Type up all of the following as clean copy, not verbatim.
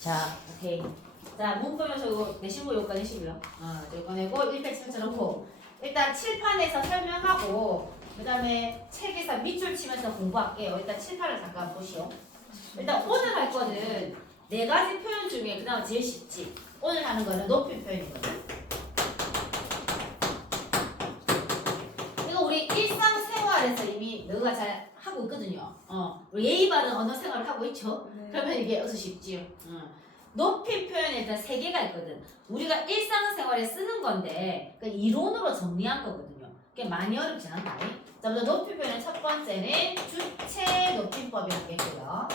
자, 오케이. 자, 문법에서 이거 내신 거 여기까지 내시고요. 이거 내고 1팩 쳐놓고 일단 칠판에서 설명하고 그 다음에 책에서 밑줄 치면서 공부할게요. 일단 칠판을 잠깐 보시오. 일단 오늘 할 거는 네 가지 표현 중에 그나마 제일 쉽지. 오늘 하는 거는 높임 표현이거든. 이거 우리 일상생활에서 이미 너가 잘 하고 있거든요. 우리 예의 바른 언어 생활을 하고 있죠. 네. 그러면 이게 어서 쉽지요. 높임 표현에 일단 세 개가 있거든. 우리가 일상생활에 쓰는 건데 그 이론으로 정리한 거거든요. 그게 많이 어렵지 않다. 자, 먼저 높임 표현의 첫 번째는 주체 높임법이 하겠고요.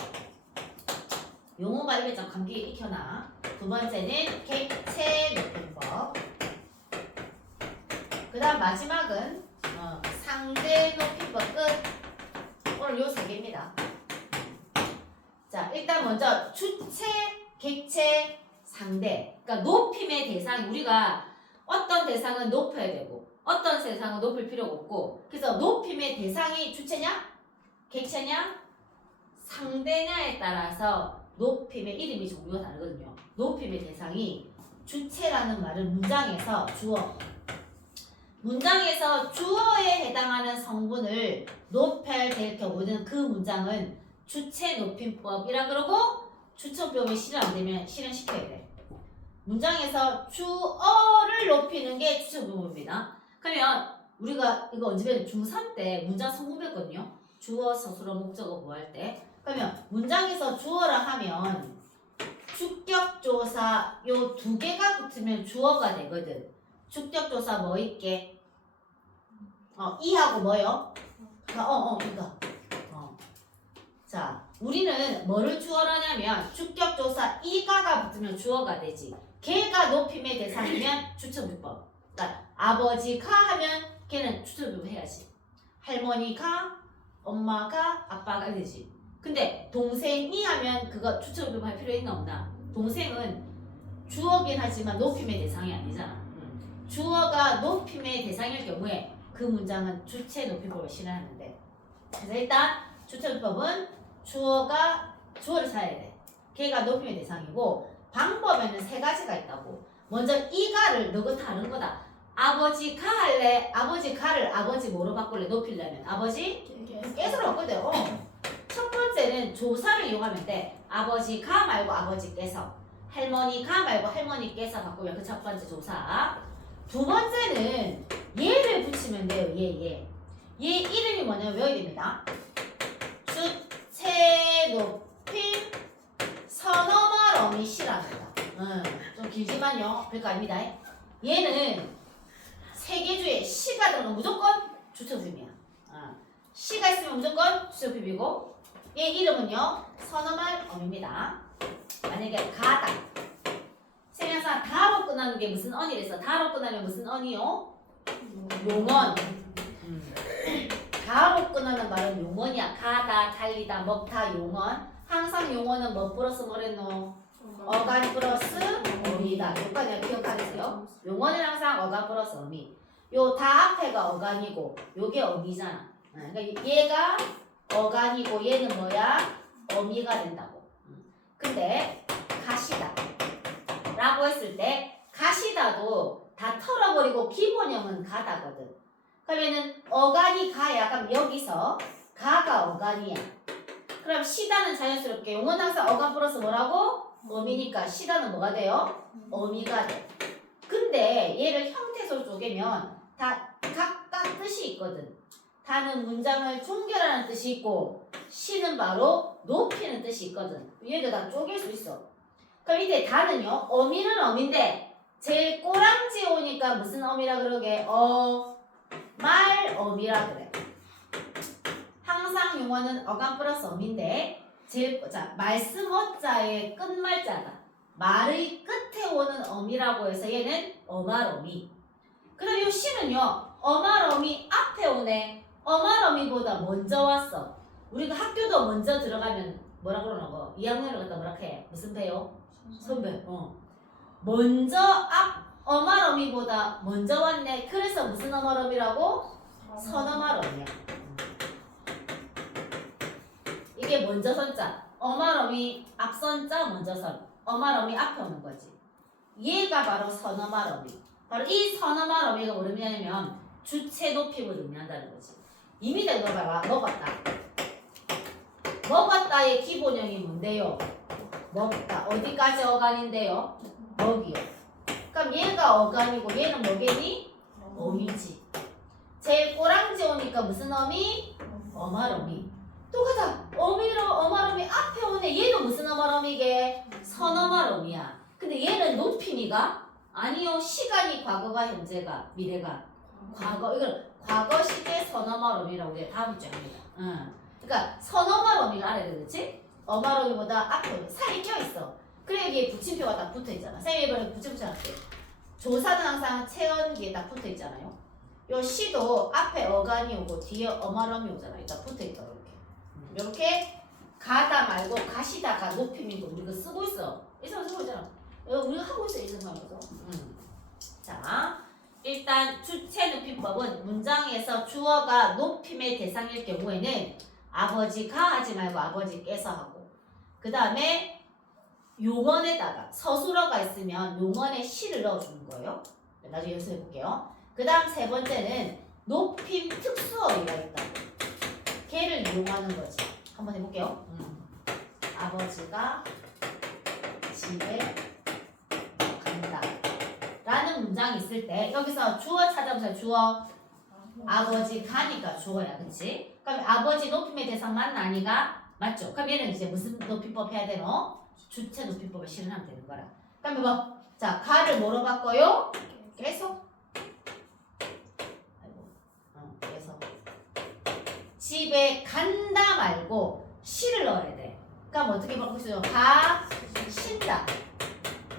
용어가 입에 좀 감기에 익혀놔. 두 번째는 객체 높임법. 그 다음 마지막은 상대 높임법 끝. 오늘 요 세 개입니다. 자, 일단 먼저 주체, 객체, 상대. 그러니까 높임의 대상이 우리가 어떤 대상은 높여야 되고 어떤 대상은 높일 필요가 없고 그래서 높임의 대상이 주체냐, 객체냐, 상대냐에 따라서 높임의 이름이 종류가 다르거든요. 높임의 대상이 주체라는 말은 문장에서 문장에서 주어에 해당하는 성분을 높여야 될 경우는 그 문장은 주체 높임법이라 그러고 주체법이 실현 안 되면 실현시켜야 돼. 문장에서 주어를 높이는 게 주체 높임법입니다. 그러면 우리가 이거 언제 배웠냐? 중3 때 문장 성분 배웠거든요. 주어, 서술어, 목적어 뭐 할 때. 그러면 문장에서 주어라 하면 주격조사 요 두 개가 붙으면 주어가 되거든. 주격조사 뭐 있게? 이하고 뭐요? 이거. 자, 우리는 뭐를 주어로 하냐면 주격조사 이가가 붙으면 주어가 되지. 걔가 높임의 대상이면 주체비법. 그러니까 아버지가 하면 걔는 주체비법 해야지. 할머니가, 엄마가, 아빠가 되지. 근데 동생이 하면 그거 주체비법 할 필요 있나 없나? 동생은 주어긴 하지만 높임의 대상이 아니잖아. 주어가 높임의 대상일 경우에 그 문장은 주체 높임법을 실현하는데. 그래서 일단 주체비법은 주어를 찾아야 돼. 걔가 높임의 대상이고 방법에는 세 가지가 있다고. 먼저 이가를 너가 다른 거다. 아버지가 할래? 아버지가를 아버지 뭐로 바꿀래? 높이려면 아버지 깨서로 바꿔야 돼요. 첫 번째는 조사를 이용하면 돼. 아버지가 말고 아버지께서, 할머니가 말고 할머니께서 바꾸면 그 첫 번째 조사. 두 번째는 얘를 붙이면 돼요. 얘 이름이 뭐냐면 외워야 됩니다. 주체 높임 선어말 어미시랍니다. 좀 길지만요. 별거 아닙니다. 얘는 세 개 중에 시가 들어가면 무조건 주체높임이야. 시가 있으면 무조건 주체높임이고 얘 이름은요 선어말 어미입니다. 만약에 가다 세명사 다로 끝나는 게 무슨 언이랬어? 다로 끝나면 무슨 언이요? 용언. 다로 끝나는 말은 용언이야. 가다, 달리다, 먹다, 용언. 항상 용언은 뭐 플러스 뭐랬노? 어간 플러스 어미다. 여기까지 기억하세요. 용언은 항상 어간 플러스 어미. 요 다 앞에가 어간이고 요게 어미잖아. 그러니까 얘가 어간이고 얘는 뭐야? 어미가 된다고. 근데 가시다 라고 했을 때 가시다도 다 털어버리고 기본형은 가다거든. 그러면은 어간이 가야 그럼 여기서 가가 어간이야. 그럼 시다는 자연스럽게 용어는 항상 어간 플러스 뭐라고? 어미니까 시다는 뭐가 돼요? 어미가 돼. 근데 얘를 형태소로 쪼개면 다 각각 뜻이 있거든. 다는 문장을 종결하는 뜻이 있고 시는 바로 높이는 뜻이 있거든. 얘도 다 쪼갤 수 있어. 그럼 이제 다는요. 어미는 어미인데 제일 꼬랑지 오니까 무슨 어미라 그러게? 말 어미라 그래. 항상 용어는 어간 플러스 어미인데 말씀 어자의 끝말자다. 말의 끝에 오는 어미라고 해서 얘는 어말어미. 그럼 이 시는요. 어말어미 앞에 오네. 어말어미보다 먼저 왔어. 우리가 학교도 먼저 들어가면 뭐라 그러나 거? 2학년을 갖다 뭐라 해? 무슨 배요? 선배. 먼저 어말어미보다 먼저 왔네. 그래서 무슨 어말어미라고? 선어말어미야. 이게 먼저 선자. 어말어미 앞선자 먼저 선. 어말어미 앞에 오는 거지. 얘가 바로 선어말어미. 바로 이 선어말어미가 뭘 의미하냐면 주체 높임을 의미한다는 거지. 이미 내가 봐봐. 먹었다. 먹었다의 기본형이 뭔데요? 먹다. 어디까지 어간인데요? 먹이요. 그럼 얘가 어간이고 얘는 뭐겠니? 어미지. 제일 꼬랑지 오니까 무슨 어미? 어말어미. 똑같아. 어말어미 앞에 오네. 얘도 무슨 어말어미게? 선어말어미야. 근데 얘는 높임이가? 아니요. 시간이 과거가 현재가 미래가 과거. 이걸 과거 시제 선어말어미라고 우리가 다음 주에 합니다. 그러니까 선어말어미를 알아야 되겠지? 어말어미보다 앞에 오네. 살이 껴있어. 그래 여기에 붙임표가 딱 붙어있잖아. 쌤이 이번에 붙임표 할게. 조사는 항상 체언기에 딱 붙어있잖아요. 요 시도 앞에 어간이 오고 뒤에 어말어미 오잖아. 딱 붙어있다 이렇게. 이렇게 가다 말고 가시다가 높임이고 우리가 쓰고 있어. 이상 쓰고 있잖아. 우리가 하고 있어 이 상황에서. 자, 일단 주체 높임법은 문장에서 주어가 높임의 대상일 경우에는 아버지가 하지 말고 아버지께서 하고, 그 다음에 용언에다가 서술어가 있으면 용언에 시를 넣어주는 거예요. 나중에 연습해 볼게요. 그 다음 세 번째는 높임 특수어휘가 있다고. 걔를 이용하는 거지. 한번 해볼게요. 아버지가 집에 간다 라는 문장이 있을 때 여기서 주어 찾아보세요. 주어. 아버지 가니까 주어야. 그치? 그럼 아버지 높임의 대상 맞나 아니가? 맞죠? 그럼 얘는 이제 무슨 높임법 해야 되노? 주체 높임법을 실현하면 되는 거라. 그럼 뭐, 자, 가를 뭐로 바꿔요? 계속. 계속. 집에 간다 말고 시를 넣어야 돼. 그럼 어떻게 바꿀 수 있어요? 가신다.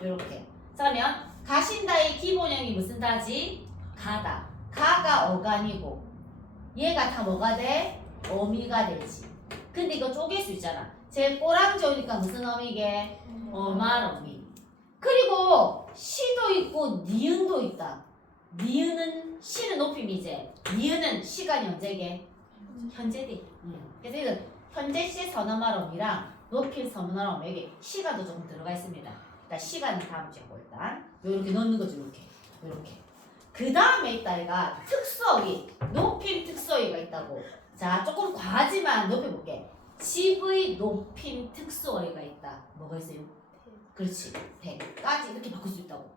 이렇게. 그러면 가신다의 기본형이 무슨 다지? 가다. 가가 어간이고 얘가 다 뭐가 돼? 어미가 되지. 근데 이거 쪼갤 수 있잖아. 제일 꼬랑지 오니까 무슨 어미게? 어말어미. 그리고 시도 있고 니은도 있다. 니은은 시는 높임이지. 니은은 시간이 언제게? 현재돼. 그래서 이건 현재 시 선어말어미랑 높임 선어말어미 여기 시간도 조금 들어가 있습니다. 일단 시간은 다음 주에 고 일단 이렇게 넣는 거지. 이렇게. 그 다음에 있다 얘가 특수어휘. 높임 특수어휘가 있다고. 자, 조금 과하지만 높여볼게. 집의 높임 특수어휘가 있다. 뭐가 있어요? 그렇지. 대까지 이렇게 바꿀 수 있다고.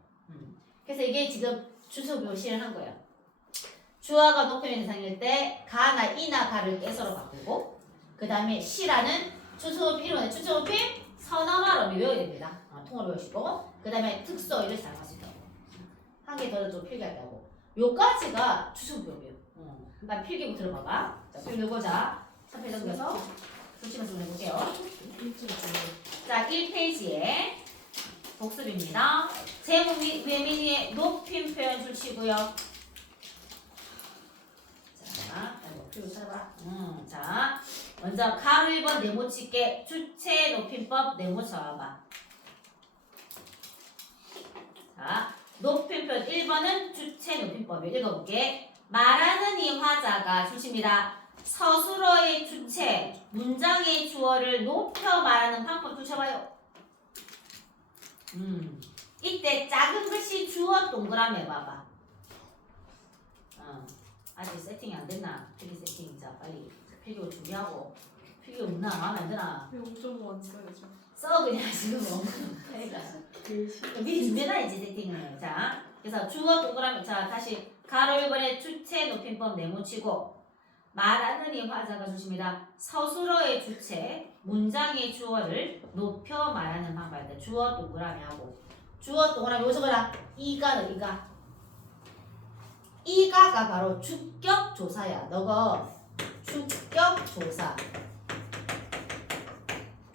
그래서 이게 지금 주소비로 실현한 거야. 주어가 높임의 대상일 때 가나 이나 가를 깨서로 바꾸고, 그 다음에 시라는 주소높임 이론의 주소높임 선어말어미 외워야 됩니다. 통으로 외우시고, 그 다음에 특수어휘를 사용할 수 있다고. 한 개 더 좀 필기하다고. 요까지가 주소비용이에요. 그러니까 필기부 들어봐봐. 자, 필기보자. 3페이지 넘겨서 조심해서 해볼게요. 자, 1페이지에 복습입니다. 제목 외미니의 높임 표현 주시고요. 자, 필기 찾아봐. 자, 먼저 가로 1번 네모치게 주체 높임법 네모 쳐봐. 자, 높임 표현 1번은 주체 높임법이에요. 읽어볼게. 말하는 이 화자가 주십니다. 서술어의 주체, 문장의 주어를 높여 말하는 방법 주셔봐요. 이때 작은 글씨 주어 동그라미 해봐봐. 아직 세팅이 안 됐나? 필기 세팅. 자, 빨리 필기로 준비하고. 필기 없나? 마음에 안 드나? 0.5 안 써야죠. 써 그냥 지금 미리 준비해놔야지 세팅을. 자, 그래서 주어 동그라미. 자, 다시 가로 1번에 주체 높임법 네모치고, 말하는 이 화자가 주십니다. 서술어의 주체, 문장의 주어를 높여 말하는 방법인데 주어 동그라미 하고, 주어 동그라미 여기서 봐라. 이가가 바로 주격 조사야. 너가 주격 조사.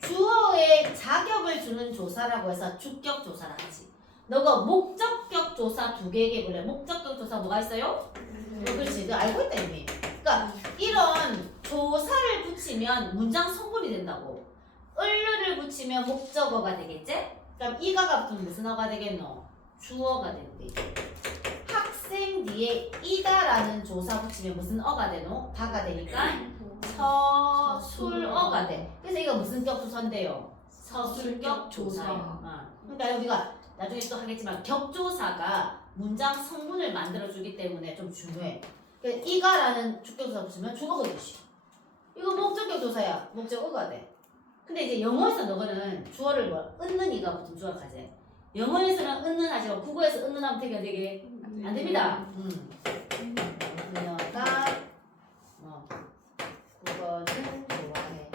주어에 자격을 주는 조사라고 해서 주격 조사를 하지. 너가 목적격 조사 2개 해볼래? 목적격 조사 뭐가 있어요? 그렇지. 너 알고 있다 이미. 그러니까 이런 조사를 붙이면 문장 성분이 된다고. 을를 붙이면 목적어가 되겠지? 그럼 이가가 붙으면 무슨 어가 되겠노? 주어가 되는데. 학생 뒤에 이다라는 조사 붙이면 무슨 어가 되노? 가가 되니까 서술어가 돼. 그래서 이거 무슨 격 조사인데요? 서술격 조사예요. 그러니까 우리가 나중에 또 하겠지만 격조사가 문장 성분을 만들어주기 때문에 좀 중요해. 그러니까 이가라는 주격조사 붙이면 주어가 되시. 이거 목적격 조사야. 목적어가 돼. 근데 이제 영어에서 너거는 주어를 뭐 은는 이가 붙은 주어가 가지. 영어에서는 은는 하시고 국어에서 은는 하면 되게 안 됩니다. 그녀가 국어는 좋아해.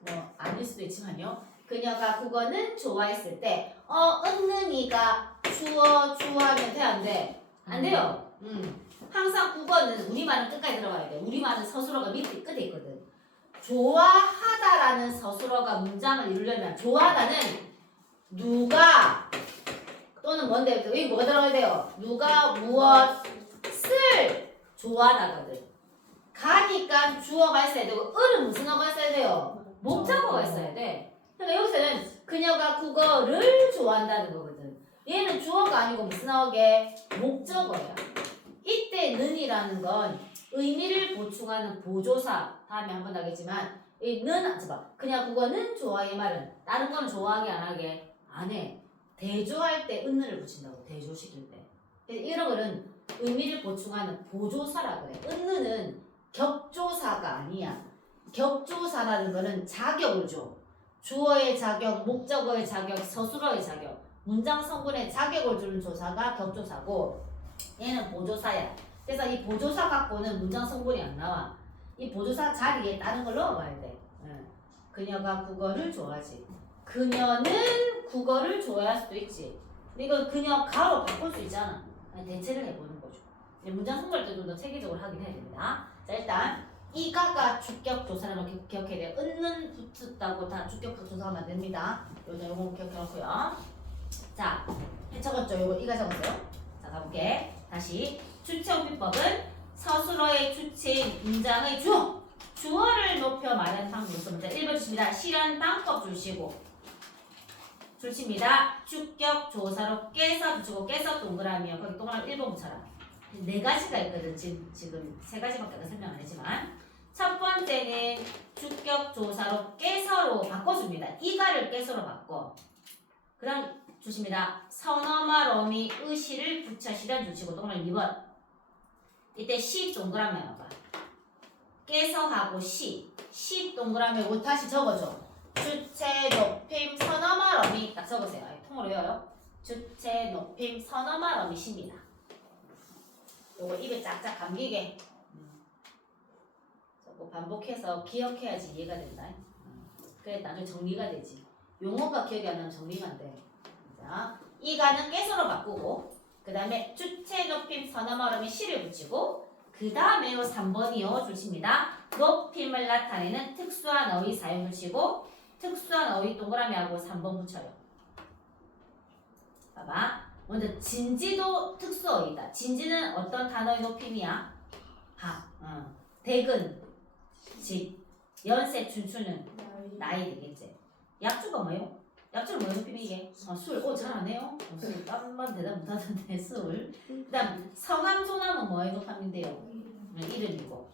뭐 아닐 수도 있지만요. 그녀가 국어는 좋아했을 때 은는이가 주어하면 돼 안 돼? 안 돼요. 항상 국어는 우리말은 끝까지 들어가야 돼. 우리말은 서술어가 밑에 끝에 있거든. 좋아하다라는 서술어가 문장을 이루려면 좋아하다는 누가 또는 뭔데 여기 뭐가 들어가야 돼요? 누가 무엇을 좋아하다거든. 가니까 주어가 있어야 되고 을은 무슨 어가 있어야 돼요? 목적어가 있어야 돼. 그러니까 여기서는 그녀가 국어를 좋아한다는 거거든. 얘는 주어가 아니고 무슨 어게? 목적어야. 이때 는이라는 건 의미를 보충하는 보조사. 다음에 한번 하겠지만 이 는 그냥 국어는 좋아해 말은 다른 건 좋아하게 안 하게 안 해. 대조할 때 은는을 붙인다고. 대조시킬 때. 이런 거는 의미를 보충하는 보조사라 그래. 은는은 격조사가 아니야. 격조사라는 거는 자격을 줘. 주어의 자격, 목적어의 자격, 서술어의 자격, 문장 성분의 자격을 주는 조사가 격조사고 얘는 보조사야. 그래서 이 보조사 갖고는 문장 성분이 안 나와. 이 보조사 자리에 다른 걸 넣어봐야 돼. 그녀가 국어를 좋아하지. 그녀는 국어를 좋아할 수도 있지. 근데 이거 그녀가로 바꿀 수 있잖아. 대체를 해보는 거죠. 문장 성분할 때 좀 더 체계적으로 하긴 해야 됩니다. 자, 일단 이가가 주격 조사라는 기억해야 돼요. 은는 붙었다고 다 주격 조사하면 안 됩니다. 요거 기억해놓고요. 자, 적었죠? 요거 이가 적었어요. 자, 가볼게. 다시 주체형 비법은 서술어의 주체인 문장의 주어를 높여 말하는 방법을 씁니다. 1번 주십니다. 실현 방법 주시고 줄칩니다. 주격 조사로 깨서 붙이고 깨서 동그라미요. 거기 동그라미 1번 붙여라. 네 가지가 있거든. 지금 세 가지밖에 설명 안 했지만 첫 번째는 주격 조사로 깨서로 바꿔줍니다. 이가를 깨서로 바꿔. 그 다음 주십니다. 서너마 러미 의시를 붙여 실현 주시고 동그라미 2번. 이때 시 동그라미 와봐. 깨서 하고 시 동그라미 하고 다시 적어줘. 주체 높임 서너마 러미 딱 적으세요. 통으로 외워요. 주체 높임 서너마 러미 시입니다. 요거 입에 짝짝 감기게 저거 반복해서 기억해야지 이해가 된다. 그래 나중에 정리가 되지. 용어가 기억이 안 나면 정리가 안 돼. 자, 이가는 깨서로 바꾸고 그 다음에 주체 높임 서너마 러미 시를 붙이고 그 다음에 요 3번이요 줄칩니다. 높임을 나타내는 특수한 어휘 사용 붙이고 특수한 어휘 동그라미하고 3번 붙여요. 봐봐. 먼저 진지도 특수어휘다. 진지는 어떤 단어의 높임이야? 대근, 집, 연세, 춘추는 나이 되겠지. 약주가 뭐예요? 약주는 뭐의 높임이 이게? 술. 잘하네요. 술. 딴만 대답 못하던데 술. 그 다음 성함, 소남은 뭐의 높임인데요? 이름이고.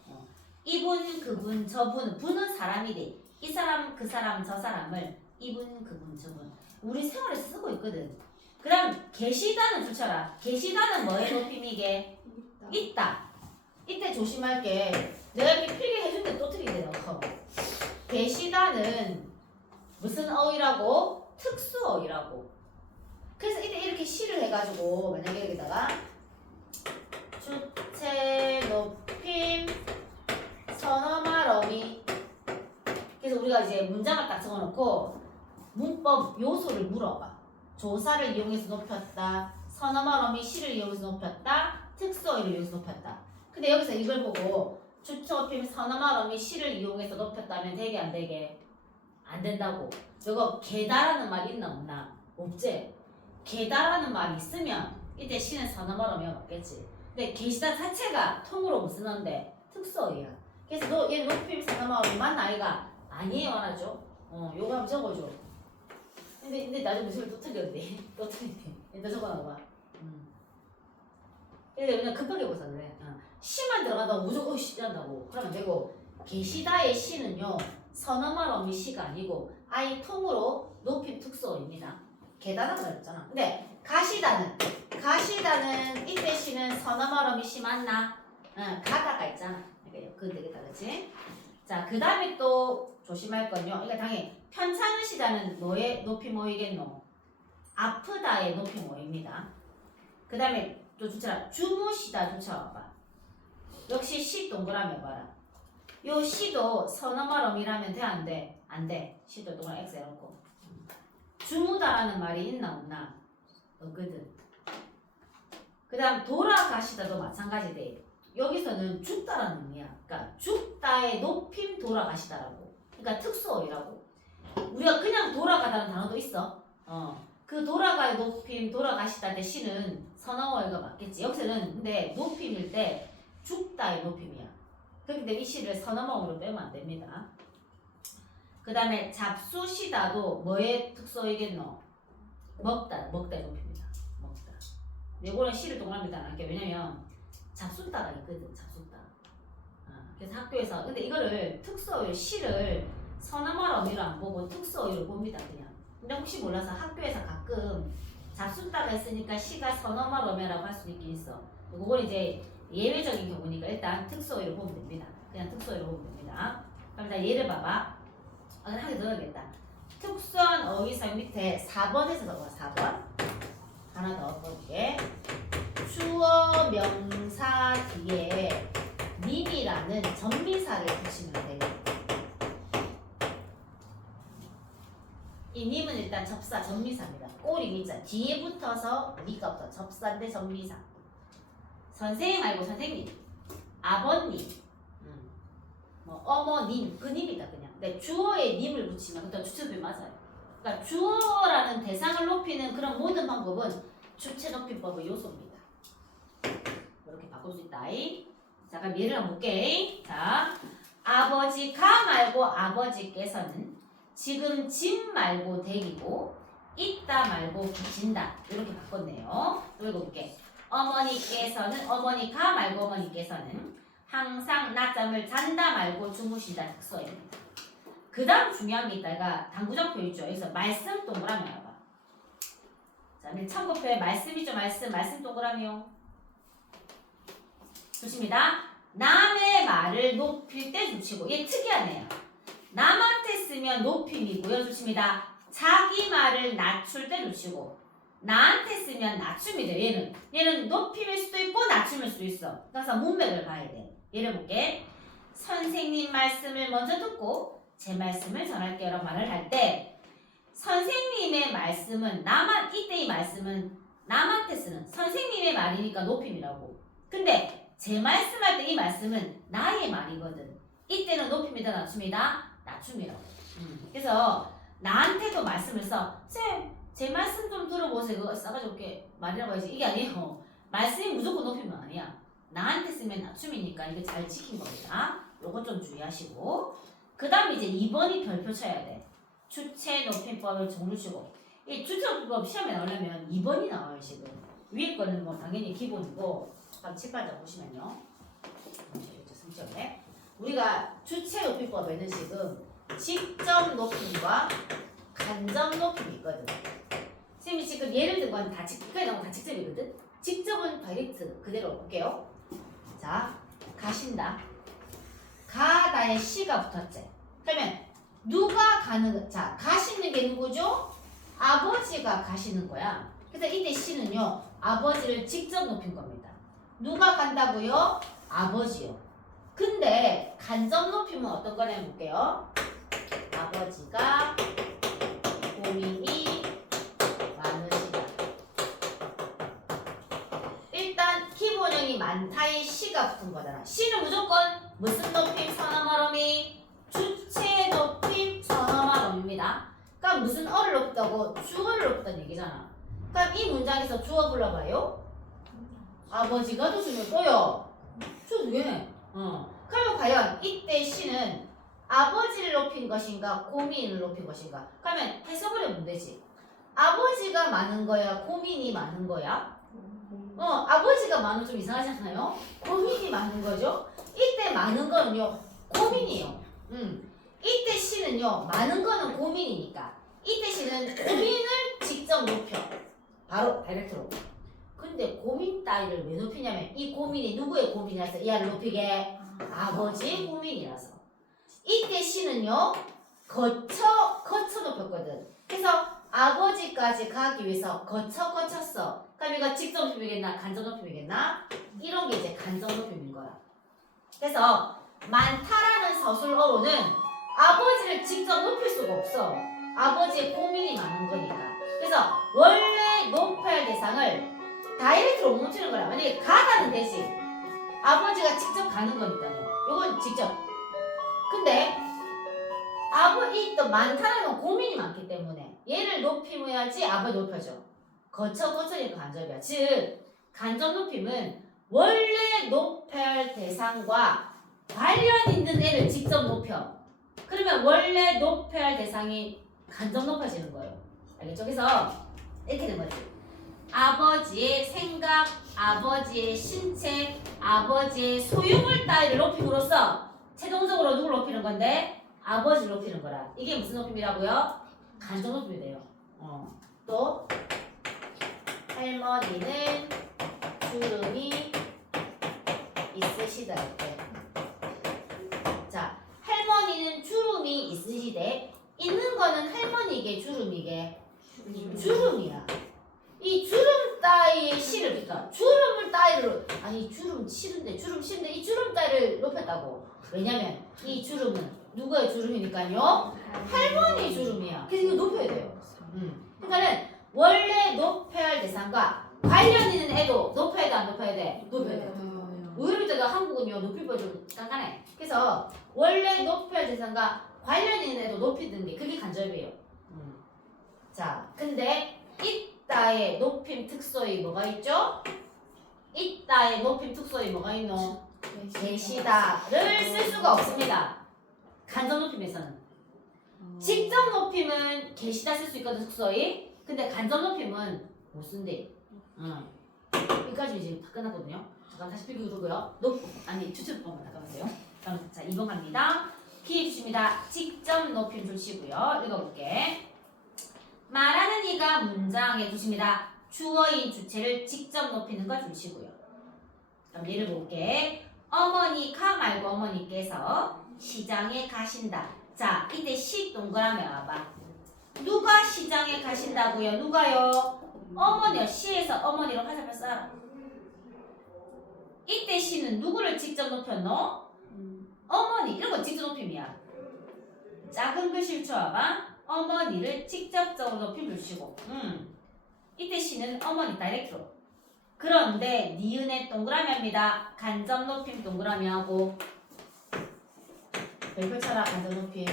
이분, 그분, 저분. 분은 사람이 돼. 이 사람, 그 사람, 저 사람을 이분, 그분, 저분. 우리 생활에 쓰고 있거든. 그 다음 계시다는 붙여라. 계시다는 뭐의 높임이게? 있다. 이때 조심할 게 내가 이렇게 필기 해줄 때 또 틀리게 넣어. 계시다는 무슨 어휘라고? 특수어휘라고. 그래서 이때 이렇게 시를 해가지고 만약에 여기다가 주체 높임 서너마 러미 그래서 우리가 이제 문장을 딱 적어놓고 문법 요소를 물어봐. 조사를 이용해서 높였다. 서너마 러미 시를 이용해서 높였다. 특수어휘를 이용해서 높였다. 근데 여기서 이걸 보고 주체 높임 서너마 러미 시를 이용해서 높였다면 되게 안 되게? 안 된다고. 이거 게다라는 말이 있나 없나? 없지? 게다라는 말이 있으면 이때 시는 서너마 러미가 맞겠지. 근데 계시다 자체가 통으로 무슨 어인데 특수어휘야. 그래서 얘 높임 서너마 러미 맞나 아이가? 아니에요 하나죠? 요거 한번 적어줘. 근데 나중에 무슨 또 틀렸네. 또 틀렸네. 일단 적어놔봐. 근데 그냥 급하게 보자 그래. 시만 들어가다가 무조건 시 한다고. 그러면 되고 계시다의 시는요 선어말 어미 시가 아니고 아예 통으로 높임 특수어입니다. 계단은 어렵잖아. 근데 가시다는 이때 시는 선어말 어미 시 맞나? 응, 가다가 있잖아. 그건 되겠다, 그렇지? 자, 그 다음에 또 조심할 건요. 그러니까 당연히 편찮으시다는 뭐의 높이 뭐이겠노? 아프다의 높이 뭐입니다. 그 다음에 또 좋잖아. 주무시다 쫓아와봐. 역시 시 동그라미 봐라. 요 시도 선어말 어미라면 돼, 안 돼? 안 돼. 시도 동그라미 X 해놓고. 주무다라는 말이 있나 없나? 없거든. 그 다음 돌아가시다도 마찬가지 돼. 여기서는 죽다라는 의미야. 그러니까 죽다의 높임 돌아가시다라고. 그러니까 특수어이라고. 우리가 그냥 돌아가다는 단어도 있어. 그 돌아가의 높임 돌아가시다 대 시는 선어어가 맞겠지. 여기서는 근데 높임일 때 죽다의 높임이야. 그렇기 때문에 이 시를 선어어로 빼면 안 됩니다. 그 다음에 잡수시다도 뭐의 특수어이겠노? 먹다의 높임이다. 먹다. 요거는 시를 동그라미 안 할게. 왜냐면 잡숫다가 있거든. 잡숫다. 그래서 학교에서 근데 이거를 특수어로 시를 선어말 어미로 안 보고 특수어로 봅니다. 그냥. 근데 혹시 몰라서 학교에서 가끔 잡숫다가 있으니까 시가 선어말 어미라고 할 수도 있긴 있어. 그건 이제 예외적인 경우니까 일단 특수어로 보면 됩니다. 그냥 특수어로 보면 됩니다. 그럼 자 예를 봐봐. 하나 더 넣어야겠다. 특수한 어휘 사용 밑에 4번에서 넣어봐. 4번. 하나 더 볼게. 주어 명사 뒤에 님이라는 전미사를 붙이면 되겠다. 이 님은 일단 접사 전미사입니다. 꼬리 밑자 뒤에 붙어서 니가 붙어 접사인데 전미사. 선생님 말고 선생님, 아버님, 뭐 어머님 그 님이다 그냥. 근데 주어에 님을 붙이면 그때 주체높이 맞아요. 그러니까 주어라는 대상을 높이는 그런 모든 방법은 주체높이법의 요소입니다. 이렇게 바꿀 수 있다. 자, 그럼 예를 한번 볼게. 자, 아버지가 말고 아버지께서는 지금 집 말고 댁이고 있다 말고 붙인다. 이렇게 바꿨네요. 또 읽어볼게. 어머니가 말고 어머니께서는 항상 낮잠을 잔다 말고 주무신다 특수어입니다. 그 다음 중요한 게 있다가 당구장표 있죠. 여기서 말씀 동그라미 나와봐. 자, 맨 참고표에 말씀 있죠. 말씀 동그라미요. 좋습니다. 남의 말을 높일 때 붙이고 얘 특이하네요. 남한테 쓰면 높임이고요. 좋습니다. 자기 말을 낮출 때 붙이고 나한테 쓰면 낮춤이돼. 얘는 높임일 수도 있고 낮춤일 수도 있어. 그래서 문맥을 봐야 돼. 예를 볼게. 선생님 말씀을 먼저 듣고 제 말씀을 전할게요 라고 말을 할 때 선생님의 말씀은 이때 이 말씀은 남한테 쓰는 선생님의 말이니까 높임이라고. 근데 제 말씀할 때 이 말씀은 나의 말이거든. 이때는 높임이다 낮춤이다? 낮춤이라고. 그래서 나한테도 말씀을 써. 쌤, 제 말씀 좀 들어보세요. 그거 싸가지고 이렇게 말이라고 해야지. 이게 아니에요. 말씀이 무조건 높이면 아니야. 나한테 쓰면 낮춤이니까 이거 잘 지킨 겁니다. 요거 좀 주의하시고. 그 다음에 이제 2번이 별표 쳐야 돼. 주체 높임법을 종류치고. 이 주체 높임법 시험에 나오려면 2번이 나와요 지금. 위에 거는 뭐 당연히 기본이고. 한번 칠판자 보시면요. 우리가 주체 높임법에는 지금 직접 높임과 간접 높임이 있거든. 선생님이 지금 예를 든 건 다 직접이거든. 직접은 다이렉트 그대로 볼게요. 자, 가신다. 가다에 시가 붙었지. 그러면 누가 가는 자, 가시는 게 누구죠? 아버지가 가시는 거야. 그래서 이때 시는요, 아버지를 직접 높인 겁니다. 누가 간다고요? 아버지요. 근데 간접 높임은 어떤 거냐 볼게요. 아버지가 고민이 많으시다. 일단 기본형이 많다의 시가 붙은 거잖아. 시는 무조건 무슨 높임? 선어말 어미? 주체 높임 선어말 어미입니다. 그럼 무슨 어를 높다고? 주어를 높다는 얘기잖아. 그럼 이 문장에서 주어 불러봐요. 아버지가 도시면 또요. 저 왜? 그러면 과연 이때 시는 아버지를 높인 것인가 고민을 높인 것인가? 그러면 해석을 해보면 되지. 아버지가 많은 거야 고민이 많은 거야? 아버지가 많으면 좀 이상하잖아요. 고민이 많은 거죠. 이때 많은 거는요 고민이에요. 이때 C는요, 많은 거는 고민이니까. 이때 C는 고민을 직접 높여. 바로 다이렉트로. 근데 고민 따위를 왜 높이냐면 이 고민이 누구의 고민이라서 이하를 높이게? 아버지 고민이라서. 이때 C는요, 거쳐 높였거든. 그래서 아버지까지 가기 위해서 거쳤어. 그럼 이거 직접 높임이겠나? 간접 높임이겠나? 이런 게 이제 간접 높임인 거야. 그래서 많다라는 서술어로는 아버지를 직접 높일 수가 없어. 아버지의 고민이 많은 거니까. 그래서 원래 높여야 할 대상을 다이렉트로 못 치는 거라. 만약에 가다는 되지. 아버지가 직접 가는 거니까요. 요건 직접. 근데 아버지 또 많다는 고민이 많기 때문에 얘를 높임해야지 아버지 높여줘. 거쳐니까 간접이야. 즉 간접 높임은 원래 높여야 할 대상과 관련 있는 애를 직접 높여. 그러면 원래 높여야 할 대상이 간접 높아지는 거예요. 알겠죠? 그래서 이렇게 된 거지. 아버지의 생각, 아버지의 신체, 아버지의 소유물 따위를 높임으로써 최종적으로 누굴 높이는 건데? 아버지를 높이는 거라. 이게 무슨 높임이라고요? 간접 높임이 돼요. 또 할머니는 주름이 있으시다 이렇게. 자, 할머니는 주름이 있으시대. 있는 거는 할머니게 주름이게? 주름이야. 이 주름 따위의 실을 그러니까 주름을 따위를 아니 주름 싫은데 이 주름 따위를 높였다고. 왜냐면 이 주름은 누구의 주름이니까요? 할머니 주름이야. 그래서 이거 높여야 돼요. 그러니까는 원래 높여야 할 대상과 관련 있는 애도 높여야 돼 안 높여야 돼? 높여야 돼. 의외로 때가 한국은요 높일 거 좀 깐깐해. 그래서 원래 높여야 할 대상과 관련 있는 애도 높이는 게 그게 간접이에요. 자, 근데 이따의 높임 특소의 뭐가 있죠? 이따의 높임 특소의 뭐가 있노? 계시다를 쓸 수가 없습니다. 간접 높임에서는. 직접 높임은 계시다 쓸 수 있거든 특소의. 근데 간접 높임은 못 쓴대. 여기까지 이제 다 끝났거든요. 잠깐 다시 필기해두고요. 추측법만 잠깐만요. 다음 자 2번 갑니다. 기회 주십니다. 직접 높임 주시고요. 읽어볼게. 말하는 이가 문장에 두십니다. 주어인 주체를 직접 높이는 거 주시고요. 그럼 예를 볼게. 어머니가 말고 어머니께서 시장에 가신다. 자, 이때 시 동그라미 와봐. 누가 시장에 가신다고요? 누가요? 어머니요. 시에서 어머니로 화살표 쏴라. 이때 시는 누구를 직접 높였노? 어머니. 이런 거 직접 높임이야. 작은 글씨를 쳐와봐. 어머니를 직접적으로 높임 주시고. 이때 시는 어머니 다이렉트로. 그런데 니은의 동그라미입니다. 간접 높임 동그라미하고 별표 쳐라 간접 높임.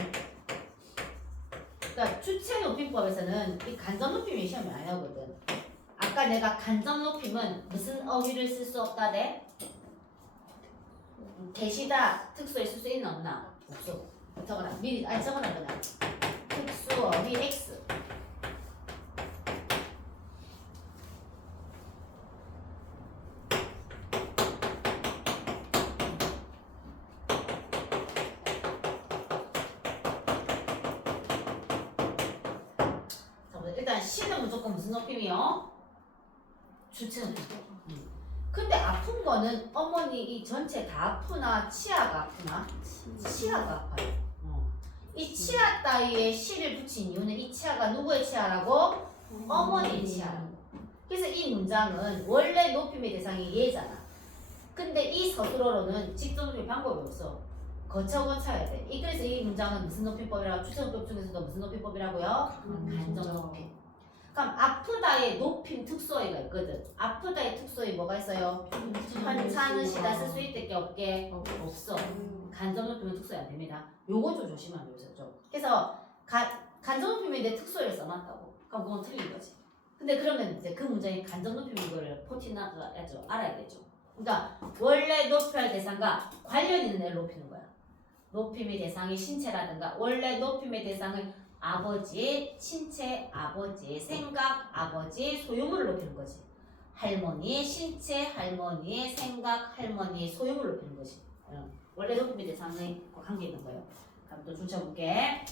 그러니까 주체 높임법에서는 이 간접 높임이 시험이 안 나오거든. 아까 내가 간접 높임은 무슨 어휘를 쓸 수 없다대? 계시다 특수에 쓸 수 있나 없나? 없어. 적어라. 미리 적어라 그냥. 특수 어휘 X. 일단 시는 무조건 무슨 높임이요? 주체 높임. 근데 아픈 거는 어머니 이 전체 다 아프나 치아가 아프나? 치아가 아파요. 이 치아 따위에 시를 붙인 이유는 이 치아가 누구의 치아라고? 어머니의 치아라고. 그래서 이 문장은 원래 높임의 대상이 얘잖아. 근데 이 서술어로는 직접 높임 방법이 없어. 거쳐야 돼. 그래서 이 문장은 무슨 높임법이라고? 주체 높임 중에서도 무슨 높임법이라고요? 간접 높임. 그럼 아프다의 높임 특수어휘가 있거든. 아프다의 특수어휘 뭐가 있어요? 편찮으시다 쓸 수 있대 게 없게? 없어. 간접 높임은 특수어휘 안 됩니다. 요거 좀 조심하면 되죠. 그래서 간접 높임인데 특수어휘를 써놨다고. 그럼 그건 틀린 거지. 근데 그러면 이제 그 문장이 간접 높임인 거를 포티나가야죠. 알아야 되죠. 그러니까 원래 높여야 할 대상과 관련 있는 애를 높이는 거야. 높임의 대상이 신체라든가 원래 높임의 대상을 아버지의 신체, 아버지의 생각, 아버지의 소유물을 높이는 거지. 할머니의 신체, 할머니의 생각, 할머니의 소유물을 높이는 거지. 원래 높임의 대상에 관계 있는 거예요. 그럼 또 줄쳐볼게.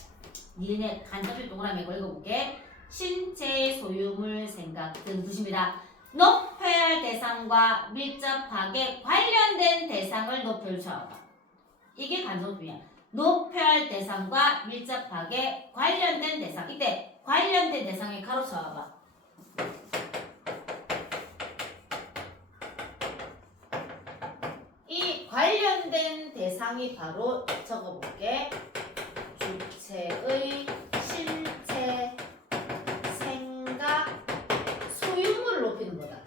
니네 간접표 동그라미 이거 읽어볼게. 신체 소유물 생각 등 뜻입니다. 높여야 할 대상과 밀접하게 관련된 대상을 높여줄 수 이게 간접표야. 높여야 할 대상과 밀접하게 관련된 대상. 이때 관련된 대상에 가로 쳐봐. 이 관련된 대상이 바로 적어볼게. 주체의 신체 생각 소유물을 높이는 거다.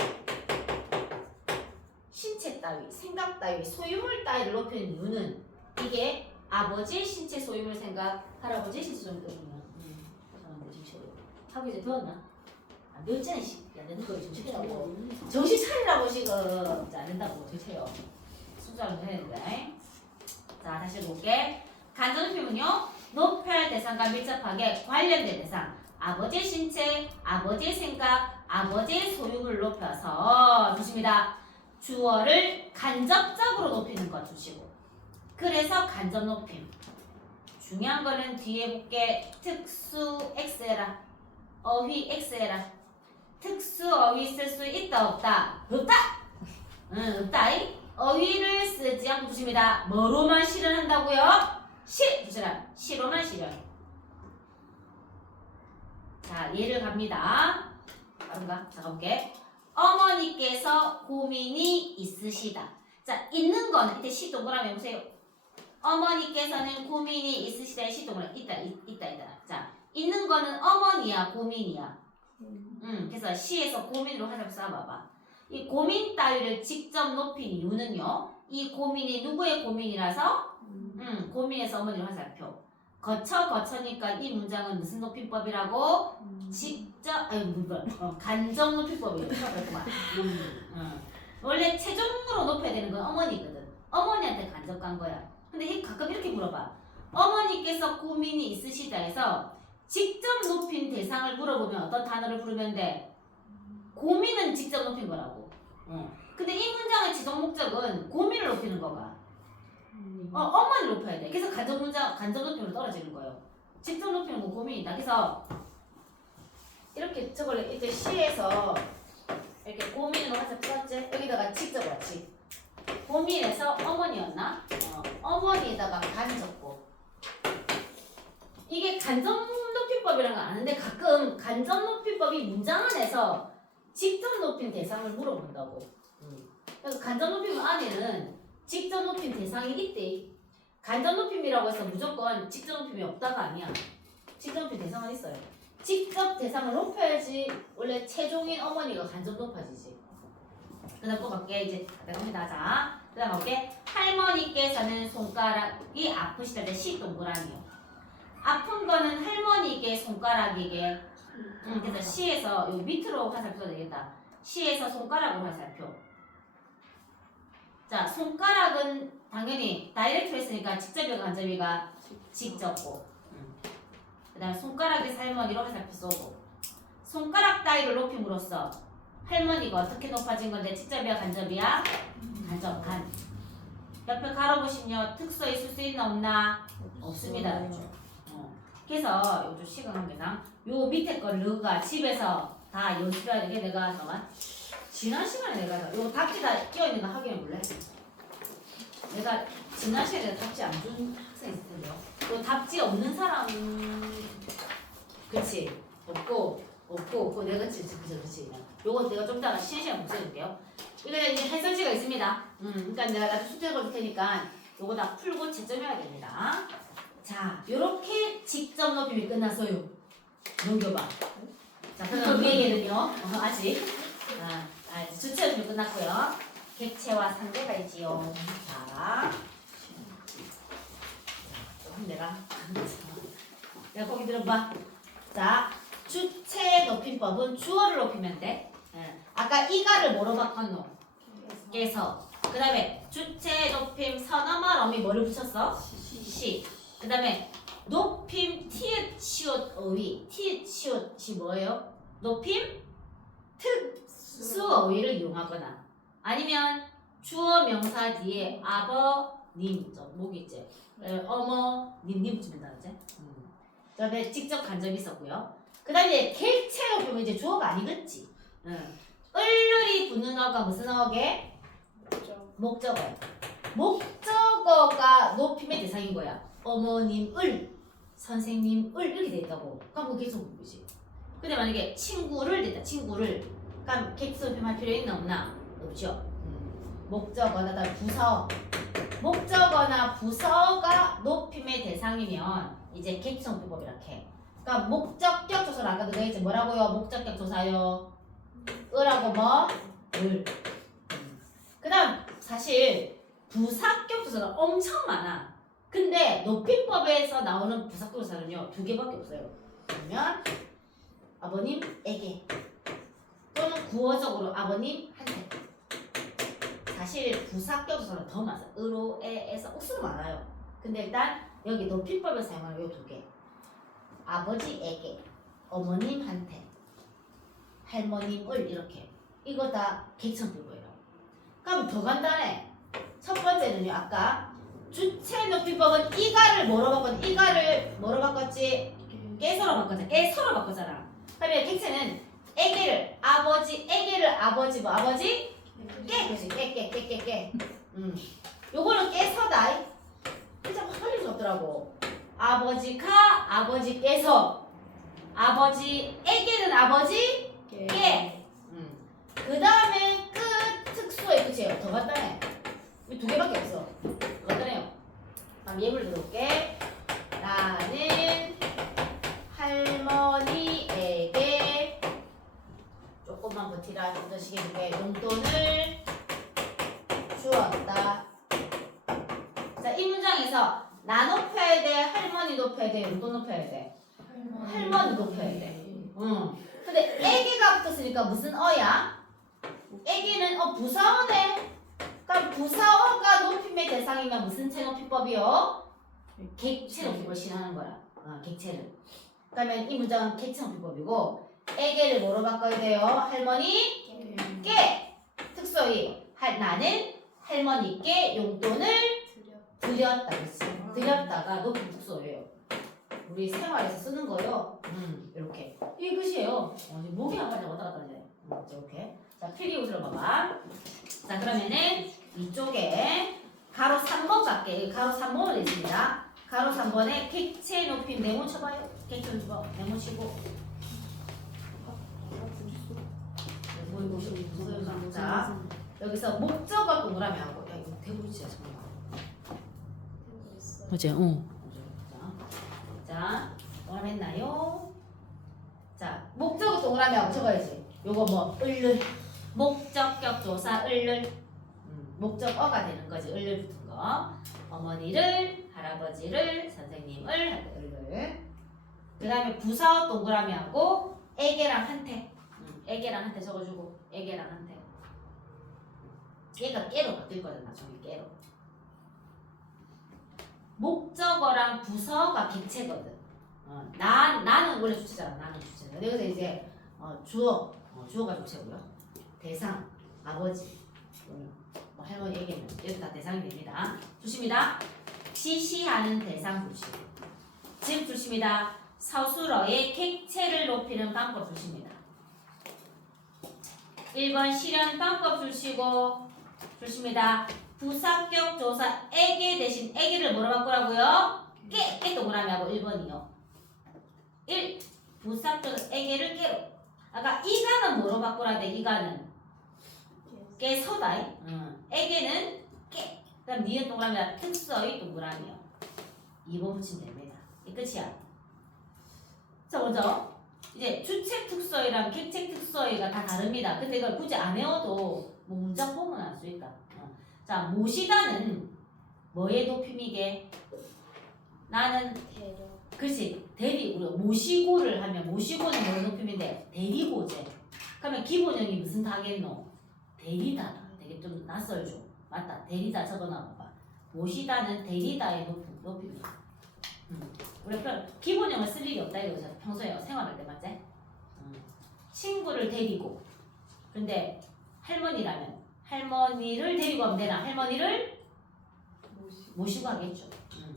신체 따위, 생각 따위, 소유물 따위를 높이는 이유는 이게 아버지 신체 소유물 생각, 할아버지 신체 소유물 생각. 하고 이제 배웠나? 안 배웠잖아. 야, 내는 거 정신 차리라고. 정신 차리라고 지금. 자, 안 된다고. 정신 차려. 숙제를 해야 되는데. 자, 다시 볼게. 간접표는요. 높여야 할 대상과 밀접하게 관련된 대상. 아버지의 신체, 아버지의 생각, 아버지의 소유물을 높여서 좋습니다. 주어를 간접적으로 높이는 것 주시고. 그래서 간접 높임. 중요한 거는 뒤에 볼게. 특수 X해라. 어휘 X해라. 특수 어휘 쓸 수 있다 없다? 없다! 없다. 어휘를 쓰지 않고 주십니다. 뭐로만 실현한다고요? 주시라. 시로만 실현. 자, 예를 갑니다. 바로가. 자, 가볼게. 어머니께서 고민이 있으시다. 자, 있는 거는 이때 시 동그라미 보세요. 어머니께서는 고민이 있으시다의 시 동그라미 있다. 자, 있는 거는 어머니야, 고민이야. 그래서 시에서 고민으로 하자고 써봐봐. 이 고민 따위를 직접 높인 이유는요. 이 고민이 누구의 고민이라서? 고민에서 어머니로 화살표. 거쳐니까 이 문장은 무슨 높임법이라고? 직접, 간접 높임법이에요. 원래 최종으로 높여야 되는 건 어머니거든. 어머니한테 간접 간 거야. 근데 가끔 이렇게 물어봐. 어머니께서 고민이 있으시다 해서 직접 높인 대상을 물어보면 어떤 단어를 부르면 돼? 고민은 직접 높인 거라고. 근데 이 문장의 지속 목적은 고민을 높이는 거가. 어머니를 높여야 돼. 그래서 간접 높임으로 떨어지는 거예요. 직접 높이는 건 고민이다. 그래서 이렇게 저걸 이제 시에서 이렇게 고민으로 해서 풀었지? 여기다가 직접 왔지. 고민에서 어머니였나? 어머니에다가 간 적고. 이게 간접 높임법이라는 건 아는데 가끔 간접 높임법이 문장 안에서 직접 높인 대상을 물어본다고. 그래서 간접 높임 안에는 직접 높임 대상이 있대. 간접 높임이라고 해서 무조건 직접 높임이 없다가 아니야. 직접 높임 대상은 있어요. 직접 대상을 높여야지 원래 최종인 어머니가 간접 높아지지. 그 다음 또 갈게. 이제 갑니다. 자, 그 다음 갈게. 할머니께서는 손가락이 아프시다. 때 시 동그라미요. 아픈 거는 할머니에게 손가락이게. 그래서 시에서 여기 밑으로 화살표 되겠다. 시에서 손가락으로 화살표. 자, 손가락은 당연히 다이렉트로 했으니까 직접이가 간접이가 직접고. 그 다음에 손가락에서 할머니로 화살표 쏘고. 손가락 따위를 높임으로써 할머니가 어떻게 높아진 건데 직접이야 간접이야? 간접, 간. 옆에 가로 보시면 특수에 있을 수 있나 없나? 없습니다. 그렇죠? 그래서 요즘 시간 관계상 요 밑에 거 르가 집에서 다 연습해야 되게 내가 잠깐만 지난 시간에 내가 요 답지 다 끼어있는 거 확인해 볼래? 내가 지난 시간에 답지 안 준 학생 있을 텐데요. 요 답지 없는 사람 그치? 없고 내가 그치 요거 내가 좀 이따가 쉬는 시간 복사해줄게요. 이게 이제 해설지가 있습니다. 그러니까 내가 나중에 숙제 걸을 테니까 요거 다 풀고 채점해야 됩니다. 자, 요렇게 직접 높임이 끝났어요. 넘겨봐. 자, 그럼 위에는요, 아직. 주체 높임이 끝났고요. 객체와 상대가 있지요. 자, 조금 내가 거기 들어봐. 자, 주체 높임법은 주어를 높이면 돼. 아까 이가를 뭐로 바꿨노? 깨서. 그 다음에 주체 높임 서너머 어미 뭐를 붙였어? 시. 그 다음에 높임 티읕 시옷 어휘. 티읕 시옷이 뭐예요? 높임 특수 어휘를 이용하거나 아니면 주어 명사 뒤에 아버 님, 목이지. 어머, 님 붙입니다, 이제. 저는 직접 간 적이 있었고요. 그 다음에 객체로 보면 이제 주어가 아니겠지. 을을이 붙는 어가 무슨 어게? 목적어. 목적어가 높임의 대상인 거야. 어머님 을, 선생님 을 이렇게 돼 있다고. 그럼 그게 계속 보지. 근데 만약에 친구를 됐다. 친구를. 그럼 객수 표현할 필요 있나 없나? 없죠. 목적어나 부서. 목적어나 부서가 높임의 대상이면 이제 객성표법 이렇게. 그러니까 목적격 조사를 아까 누가 했지 뭐라고요? 목적격 조사요. 을하고 뭐? 을. 그다음 사실 부사격 조사가 엄청 많아. 근데 높임법에서 나오는 부사격 조사는요 2개밖에 없어요. 그러면 아버님에게 또는 구어적으로 아버님한테. 사실 부사격 조사는 더 많아요. 으로, 에에서 억수로 많아요. 근데 일단 여기 높임법에서 사용하는 요 2개. 아버지에게, 어머님한테, 할머님을 이렇게. 이거 다 객성표고예요. 그럼 더 간단해. 첫 번째는요. 아까 주체 높임법은 이가를 뭐로 바꿨지? 이가를 뭐로 바꿨지? 깨서로 바꿨잖아. 깨서로 바꿨잖아. 그러면 객체는 에게를 아버지에게를 아버지 뭐 아버지? 깨. 요거는 깨서다. 진짜 헷갈릴 수 없더라고. 아버지가 아버지께서 아버지에게는 아버지 깨. 그 다음에 끝 특수의 끝이에요. 더 간단해. 이 2개밖에 없어. 간단해요. 다음 예물 들어올게. 나는 할머니에게 조금만 버티라. 좀 더 시켜줄게. 용돈을 주었다. 자, 이 문장에서 나 높여야 돼, 할머니 높여야 돼, 용돈 높여야 돼. 할머니 높여야 돼. 근데 애기가 붙었으니까 무슨 어야? 애기는 부사어네. 그럼 부사어가 높임의 대상이면 무슨 체 높이법이요? 객체 높이법을 시행하는 거야. 객체를. 그러면 이 문장은 객체 높이법이고 애기를 뭐로 바꿔야 돼요? 할머니께 특수어이 나는 할머니께 용돈을 드렸다. 그렇지? 드렸다가 높임 특수어예요. 우리 생활에서 쓰는 거요. 이렇게. 이게 끝이에요. 목이 안 가지 왔다 갔다 하네. 이렇게. 자, 필기 들어봐봐. 자, 그러면은 이쪽에 가로 3번 갈게. 가로 3번을 냈습니다. 가로 3번에 객체 높임 네모 쳐봐요. 객체 높임 네모 치고. 자, 여기서 목적어 동그라미 하고. 야, 이거 대부분이야 정말. 어제 자, 동그라미 했나요? 자, 목적어 동그라미 하고 적어야지. 요거 뭐 을을 목적격 조사 을을 목적어가 되는 거지. 을을 붙은 거. 어머니를, 할아버지를, 선생님을 할 때 을을. 그 다음에 부사 동그라미 하고 애게랑 한테. 애게랑 한테 적어주고 애게랑 한테. 얘가 깨로 바뀔 거든 나중에 깨로. 목적어랑 부서가 객체거든. 나는 원래 주체잖아. 나는 주체잖아. 여기서 이제 주어가 주체고요. 대상, 아버지, 뭐 할머니에게는 여기 다 대상이 됩니다. 주십니다. 지시하는 대상 주시. 즉 주십니다. 서술어의 객체를 높이는 방법 주십니다. 1번 실현 방법 주시고 주십니다. 부사격 조사 에게 대신 에게를 뭐로 바꾸라고요? 깨 동그라미 하고 1번이요. 1. 부사격 조사 에게를 깨로. 아까 이가는 뭐로 바꾸라 돼? 이가는 깨서다. 에게는 깨. 그다음 니은 동그라미가 특수어의 동그라미요. 2번 붙이면 됩니다. 이 끝이야. 자, 먼저 이제 주체 특수어이랑 객체 특수어이가 다 다릅니다. 근데 이걸 굳이 안 외워도 뭐 문장 보면 알 수 있다. 자, 모시다는 뭐의 높임이게? 나는 그치 대리. 우리가 모시고를 하면 모시고는 뭐의 높임인데 대리고제. 그러면 기본형이 무슨 다겠노? 대리다. 되게 좀 낯설죠. 맞다. 대리다 적어놔봐. 모시다는 대리다의 높임이야. 우리가 기본형을 쓸 일이 없다 이거죠. 평소에 생활할 때 맞지? 친구를 데리고. 근데 할머니라면 할머니를 데리고 하면 되나? 할머니를 모시고 하겠죠.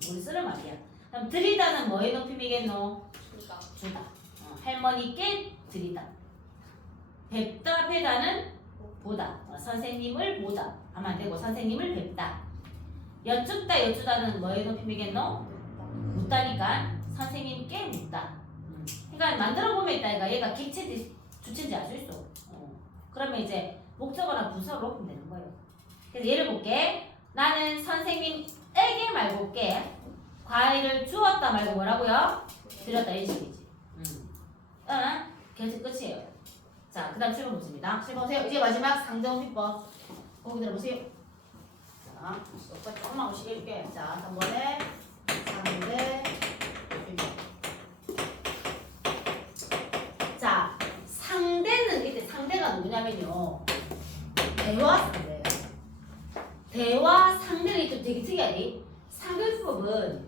우리 쓰는 말이야. 그럼 드리다는 뭐의 높임이겠노? 주다. 할머니께 드리다. 뵙다 뵈다는 보다. 선생님을 보다 하면 안 되고 선생님을 뵙다. 여쭙다 여쭈다는 뭐의 높임이겠노? 묻다니까 선생님께 묻다. 그러니까 만들어 보면 있다. 얘가 객체인지 주체인지 알 수 있어. 그러면 이제 목적어나 부사로 높이면 되는 거예요. 그래서 예를 볼게. 나는 선생님에게 말고 올게. 과일을 주었다 말고 뭐라고요? 드렸다 이 식이지. 계속 끝이에요. 자, 그 다음 7번 보겠습니다. 7번 보세요. 이제 마지막 상대원비법. 거기 들어보세요. 자, 조금만 오시게 해줄게. 자, 3번에 상대원비법. 자, 상대는 이때 상대가 누구냐면요. 대화 상대예요. 대화 상대는 좀 되게 특이하지. 상대법은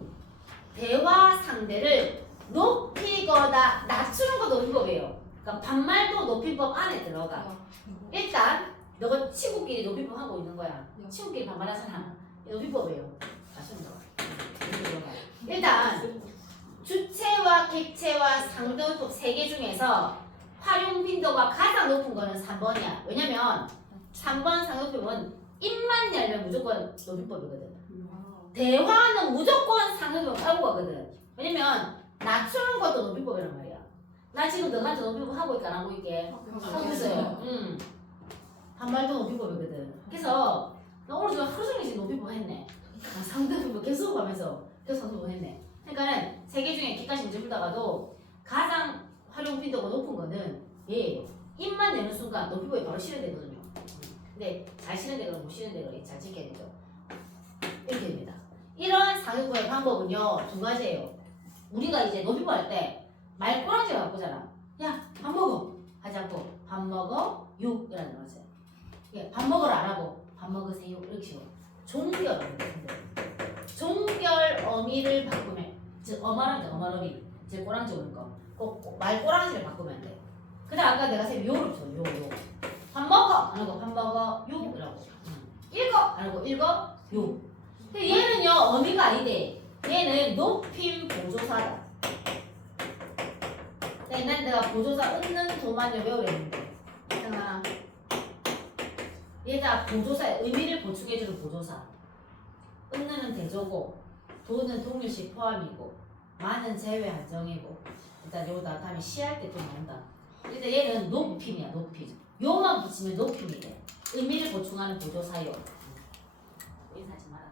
대화 상대를 높이거나 낮추는 것도 높이법이에요. 그러니까 반말도 높이법 안에 들어가. 일단 너가 친구끼리 높이법 하고 있는 거야. 친구끼리 반말하잖아. 높이법이에요. 아시는 거. 일단 주체와 객체와 상대원법 3개 중에서 활용 빈도가 가장 높은 거는 3번이야. 왜냐면 3번 상대원법은 입만 열면 무조건 높이법이거든. 대화는 무조건 상대원법 알고 가거든. 왜냐면 낮추는 것도 높이법이란 말이야. 나 지금 너한테 높이법 하고 있까 안 하고 있게? 하고 있어요. 반말도 높이법이거든. 그래서 나 오늘 지금 하루 종일 지금 높이법 했네. 상대원법 계속 하면서 계속 상대원법 했네. 그러니까는 3개 중에 기까지 문제 풀다가도 가장 활용 빈도가 높은 거는 얘예요. 입만 내는 순간 높이법이 바로 실현되거든요. 근데 잘 실현되거나 못 실현되거나 잘 지켜야 되죠. 이렇게 됩니다. 이런 상대법의 방법은요 2가지예요. 우리가 이제 높이법 할 때 말꼬랑지가 바꾸잖아. 야, 밥 먹어 하지 않고 밥 먹어 요 이라는 거지. 예, 밥 먹으라 안 하고 밥 먹으세요 이렇게 식으로 종결 어미를 바꾸면 즉 어마는 어마어미 제 꼬랑지 오는 거 꼭 말꼬랑지를 바꾸면 돼. 그다음 아까 내가 쌤 요를 줘. 요 밥 먹어 안 하고 밥 먹어 요 이라고 읽어 안 하고 읽어 요. 근데 얘는요 어미가 아니대. 얘는 높임 보조사다. 옛날 내가 보조사 얻는 도만을 외우랬는데 생각나? 얘가 보조사의 의미를 보충해주는 보조사. 얻는은 대조고 도는 동일시 포함이고 많은 제외 한정이고 일단 요다 다음에 시할 때 좀 나온다. 일단 얘는 높임이야 높임. 요만 붙이면 높임이 돼. 의미를 보충하는 보조사요. 인사하지 마라.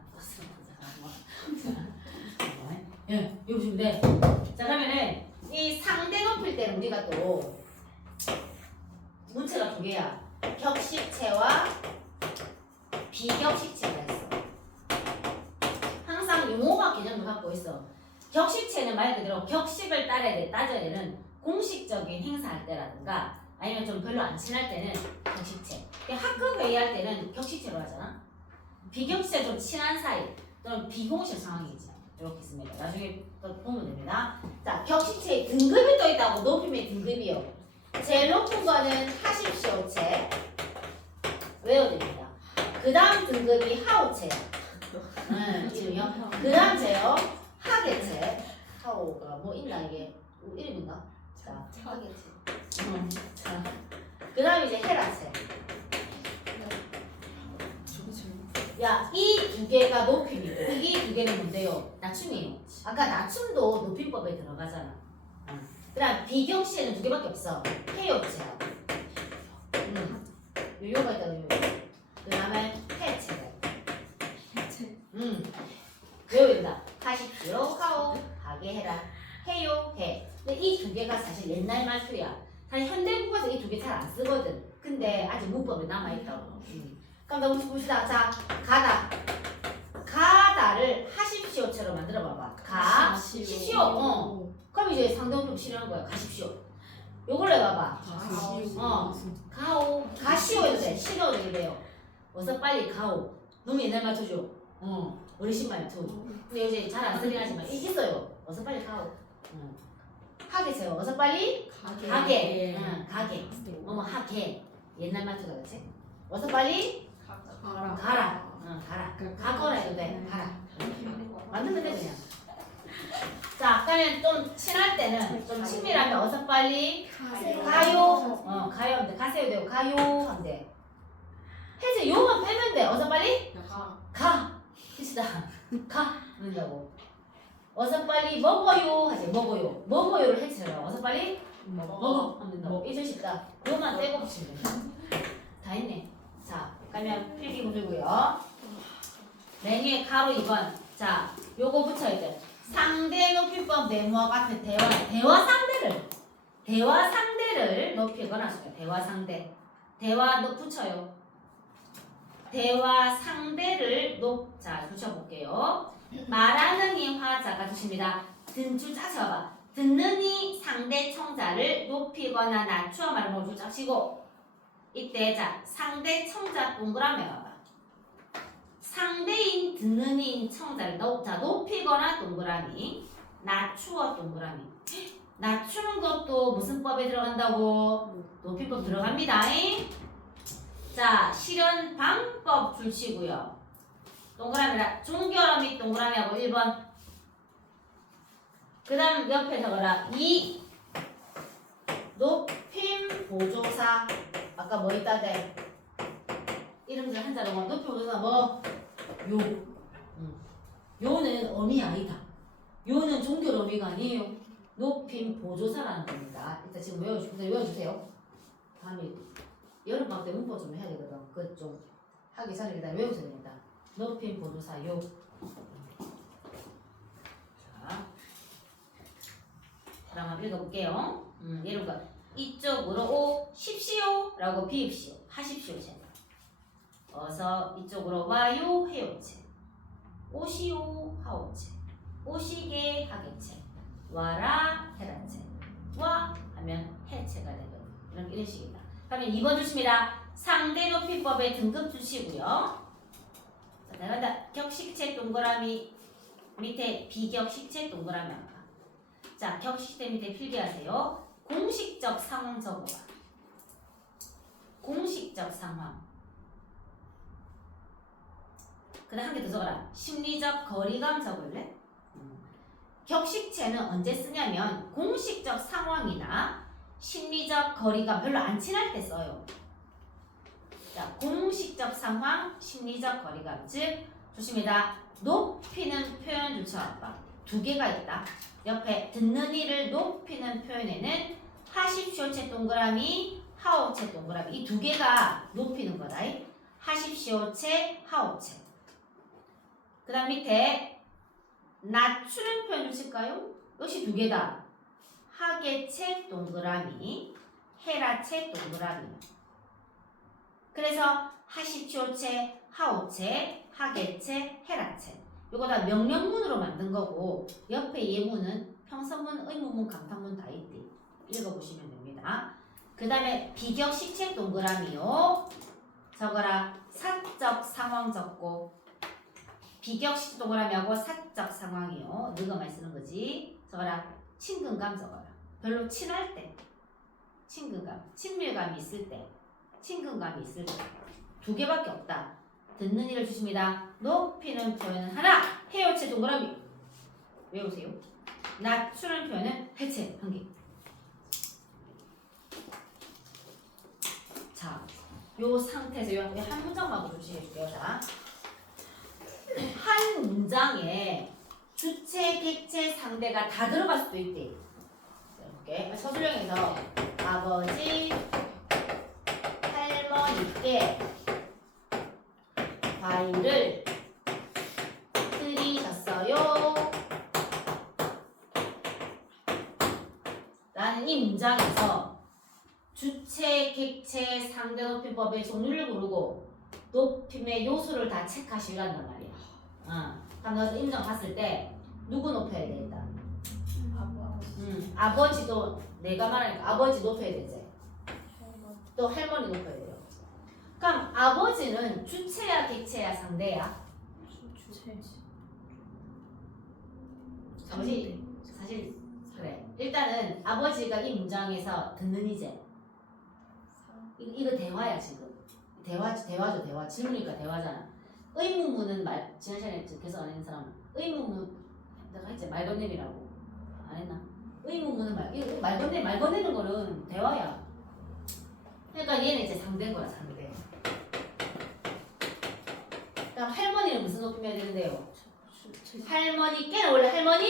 예, 여기 보시면 돼. 자 그러면은 이 상대 높일 때는 우리가 또 문체가 2개야. 격식체와 비격식체가 있어. 항상 용어가 개념을 갖고 있어. 격식체는 말 그대로 격식을 따져야 되는 공식적인 행사할 때라든가 아니면 좀 별로 안 친할 때는 격식체. 학급 회의할 때는 격식체로 하잖아. 비격식체 좀 친한 사이 또는 비공식 상황이지. 이렇게 있습니다. 나중에 또 보면 됩니다. 자, 격식체의 등급이 또 있다고. 높임의 등급이요. 제일 높은 거는 하십시오체. 외워야 됩니다. 그 다음 등급이 하오체야. 이름이요. 그 다음 제요. 하계체. 하오가 뭐 있나 이게? 이름인가? 자, 하계체. 자, 그 다음 이제 헤라체. 야, 이 2개가 높임이고 이 2개는 뭔데요? 낮춤이에요. 아까 낮춤도 높임법에 들어가잖아. 그 다음 비경시에는 2개밖에 없어. 해요체하고 요요가 있다고 요요. 그 다음에 해체가 있다. 해체. 외워야 된다. 하십시오, 하오, 하게 해라. 해요, 해. 근데 이 2개가 사실 옛날 말투야. 사실 현대국어에서 이 2개 잘 안 쓰거든. 근데 아직 문법에 남아있다고. 그럼 너무 봅시다. 자, 가다. 가다를 하십시오처럼 만들어 봐봐. 가십시오. 그럼 이제 상대문법 실현한 거야. 가십시오. 요걸로 해봐봐. 가오. 가시오 해도 돼. 싫어도 돼요. 어서 빨리 가오. 너무 옛날 말투죠. 어르신 말투. 근데 요새 잘 안 쓰긴 하지만 있어요. 어서 빨리 가오. 하게 세요. 어서 빨리 가게. 가게. 하게. 옛날 말투다 그치? 어서 빨리 가라. 가라. 가거라 해도 돼. 가라. 만들면 돼 그냥. 자, 그러면 좀 친할 때는 좀 친밀하면 어서 빨리 가요. 가요 하면 돼. 가세요 되고 가요 하면 돼. 해서 요만 빼면 돼. 어서 빨리 가. 해시다. 가. 그런다고. 어서 빨리 먹어요 하지. 먹어요를 해치려고. 어서 빨리 먹어 하면 된다고. 잊을 수 있다. 요만 빼고 붙이면 된다. 다 했네. 자, 그러면 필기 문제고요. 맨 위에 가로 2번. 자, 요거 붙여야 돼. 상대 높이법 네모와 같은 대화 상대를 높이거나 대화 상대. 대화 붙여요. 대화 상대를 자, 붙여볼게요. 말하는 이 화자가 주십니다. 줄 찾아봐. 듣는 이 상대 청자를 높이거나 낮추어 말을 모두 짝치고 이때 자 상대 청자 동그라미 봐봐. 상대인 듣는 이인 청자를 높이거나 동그라미, 낮추어 동그라미. 낮추는 것도 무슨 법에 들어간다고? 높이법 들어갑니다. 자, 실현 방법 줄치고요. 동그라미라 종결어미 동그라미하고 1번. 그 다음 옆에 적어라. 이 높임 보조사. 아까 뭐 있다대? 이름들 한자로 뭐 높임 보조사 뭐? 요는 어미 아니다. 요는 종결 어미가 아니에요. 높임 보조사라는 겁니다. 일단 지금 외워주세요. 다음에 여름방학 때 문법 좀 해야 되거든. 그거 좀 하기 전에 일단 외우셔야 됩니다. 높임 보조사 요. 자, 그럼 한번 읽어볼게요. 예를 들어 이쪽으로 오십시오 라고 비읍시오. 하십시오 제. 어서 이쪽으로 와요 해요체. 오시오 하오체. 오시게 하게체. 와라 해라체. 와 하면 해체가 되거든요. 이런 식입니다. 그러면 2번 주십니다. 상대 높이법의 등급 주시고요. 자, 나간다. 격식체 동그라미 밑에 비격식체 동그라미 아까. 자, 격식체 밑에 필기하세요. 공식적 상황 적어봐. 공식적 상황. 그 다음 한 개 더 적어라. 심리적 거리감 적을래? 격식체는 언제 쓰냐면 공식적 상황이나 심리적 거리감 별로 안 친할 때 써요. 자, 공식적 상황, 심리적 거리감. 즉, 좋습니다. 높이는 표현 줄쳐봐. 두 개가 있다. 옆에 듣는 이를 높이는 표현에는 하십시오체 동그라미, 하오체 동그라미. 이 두 개가 높이는 거다. 하십시오체, 하오체. 그 다음 밑에 낮추는 표현 주실까요? 역시 두 개다. 하계체 동그라미, 헤라체 동그라미. 그래서 하십시오체, 하오체, 하계체, 헤라체. 이거 다 명령문으로 만든 거고 옆에 예문은 평서문, 의문문, 감탄문 다 있대. 읽어보시면 됩니다. 그 다음에 비격식체 동그라미요. 적어라. 사적 상황 적고 비격식 동그라미하고 사적 상황이요. 너가 많이 쓰는 거지. 적어라. 친근감 적어라. 별로 친할 때. 친근감. 친밀감이 있을 때. 친근감이 있을 때. 두 개밖에 없다. 듣는 이를 주십니다. 높이는 표현은 하나. 해요체 동그라미. 외우세요. 낮추는 표현은 해체. 한 개. 자, 요 상태에서 요 한 문장만 조심해줄게요. 자. 한 문장에 주체, 객체, 상대가 다 들어갈 수도 있대. 이렇게 서술형에서 아버지, 할머니께 과일을 드리셨어요. 라는 이 문장에서 주체, 객체, 상대 높임법의 종류를 고르고 높임의 요소를 다 체크하시란단 말이야. 그럼 너서 임정 봤을 때 누구 높여야 돼 일단? 아버지도 내가 말하니까 아버지 높여야 되지. 또 할머니 높여야 돼요. 그럼 아버지는 주체야 객체야 상대야? 주체. 아버지 사실 그래. 일단은 아버지가 이 문장에서 듣는 이제 이거 대화야 지금. 대화. 질문이니까 대화잖아. 의문문은 지난 시간에 계속 안 했는 사람은 의문문 내가 했지 말 건네미라고 안 했나? 의문문은 이거 말 건네는 거는 대화야. 그러니까 얘는 이제 상대인 거야 상대. 그럼 할머니는 무슨 높임이어야 되는데요? 할머니께는 원래 할머니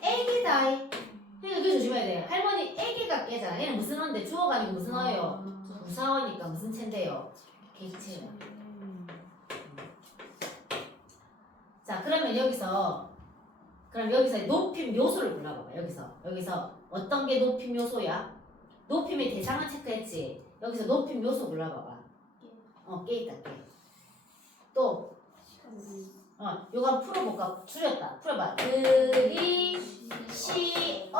애기다. 그러니까 그거 조심해야 돼. 할머니 애기가 깨잖아. 얘는 무슨 어인데 주어가 아니고 무슨 어예요? 부사어니까 무슨 체인데요? 객체야. 자 그러면 여기서 높임 요소를 골라봐봐. 여기서 어떤 게 높임 요소야? 높임의 대상을 체크했지. 여기서 높임 요소 골라봐봐. 깨 있다 깨. 또 요거 한번 풀어볼까? 줄였다. 풀어봐. 들이 시어서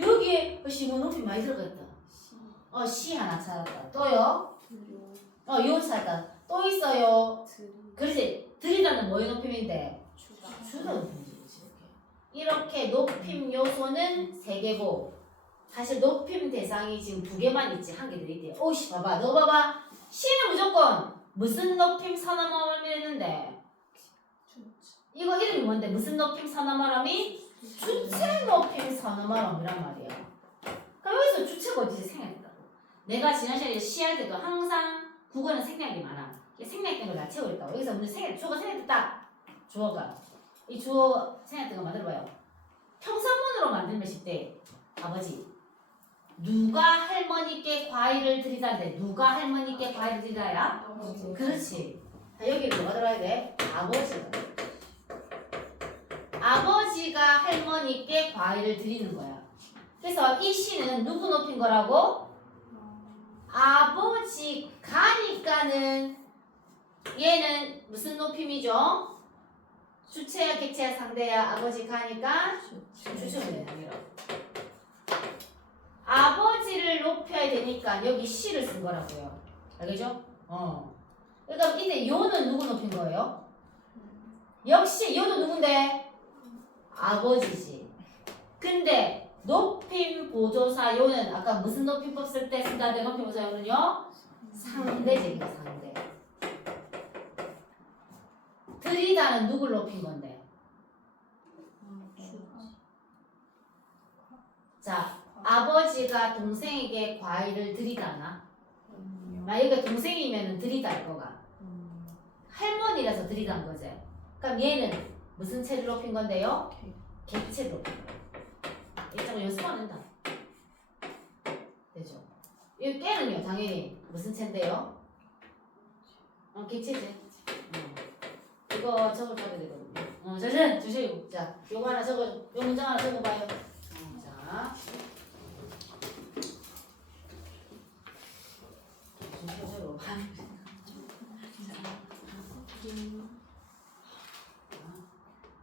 여기에 시문 높임 많이 들어갔다. 시 하나 찾았다. 또요? 요 찾았다. 또 있어요. 그렇지. 들이다는 뭐의 높임인데? 주다 높임이지. 이렇게 높임 요소는 3개고 사실 높임 대상이 지금 2개만 있지. 1개 더 있대. 오씨 봐봐. 너 봐봐. 시는 무조건 무슨 높임 선어말음이 했는데 이거 이름이 뭔데? 무슨 높임 선어말음이? 주체 높임 선어말음이란 말이야. 그럼 여기서 주체가 어디서 생략했다고? 내가 지난 시간에 시할 때도 항상 국어는 생략이 많아. 생략된 걸 다 채우겠다고. 여기서 문제 주어가 생략됐다. 이 주어 생략된 거 만들어봐요. 평상문으로 만들면 쉽대. 아버지 누가 할머니께 과일을 드리다인데 누가 할머니께 과일을 드리다야? 그렇지. 자, 여기는 뭐가 들어야 돼? 아버지가 할머니께 과일을 드리는 거야. 그래서 이 시는 누구 높인 거라고? 아버지 가니까는 얘는 무슨 높임이죠? 주체야 객체야 상대야? 아버지 가니까 주체는 당이라고. 아버지를 높여야 되니까 여기 시를 쓴 거라고요. 알겠죠? 그러니까 이때 요는 누구 높인 거예요? 역시 요도 누군데? 아버지지. 근데 높임 보조사 요는 아까 무슨 높임법 쓸 때 쓴다는데 높임 보조사 요는요? 상대지. 상대. 드리다는 누굴 높인 건데? 자 아버지가 동생에게 과일을 드리다나? 만약에 동생이면 드리다일 거가. 할머니라서 드리다인 거지. 그럼 얘는 무슨 체를 높인 건데요? 객체를 높인 거예요. 이쪽은 연습하면 된다. 되죠? 이 깨는요 당연히 무슨 체인데요? 객체지. 이거 적어줘야 되거든요. 주시고. 자, 요거 하나 요 문장 하나 적어봐요. 자.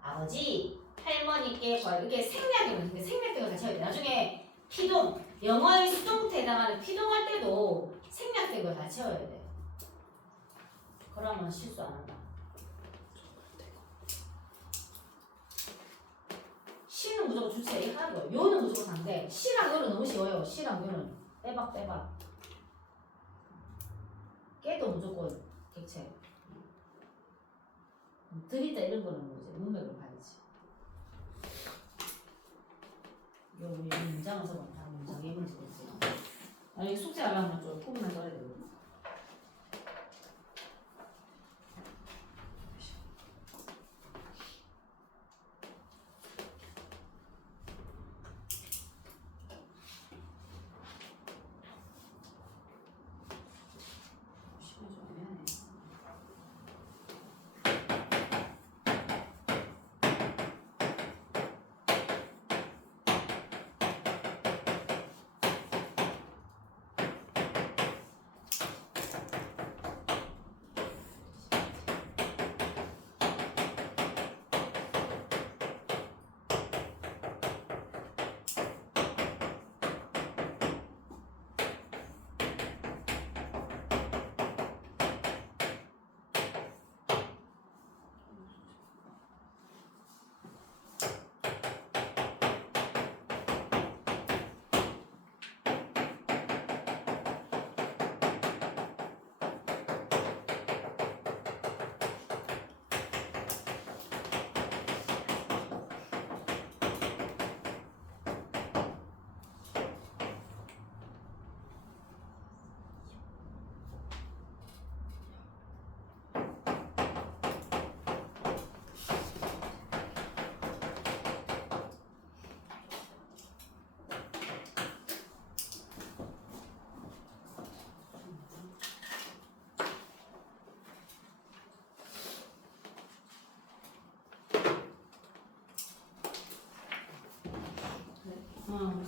아버지, 할머니께 이렇게 생략된 걸 같이 해야 돼. 나중에 피동, 영어의 수동태 해당하는 피동할 때도 생략된 걸 다 채워야 돼. 그러면 실수 안 한다. 시는 무조건 주체 이 하나고요. 요는 무조건 상대. 시랑 요는 너무 쉬워요. 시랑 요는 빼박. 깨도 무조건 객체. 들이다 이런 거는 뭐 이제 문맥으로 봐야지. 요 우리 문장을 써봐. 다 문장 예문을 써보세요. 아니 숙제하려면 좀 포기만 써야 되거든.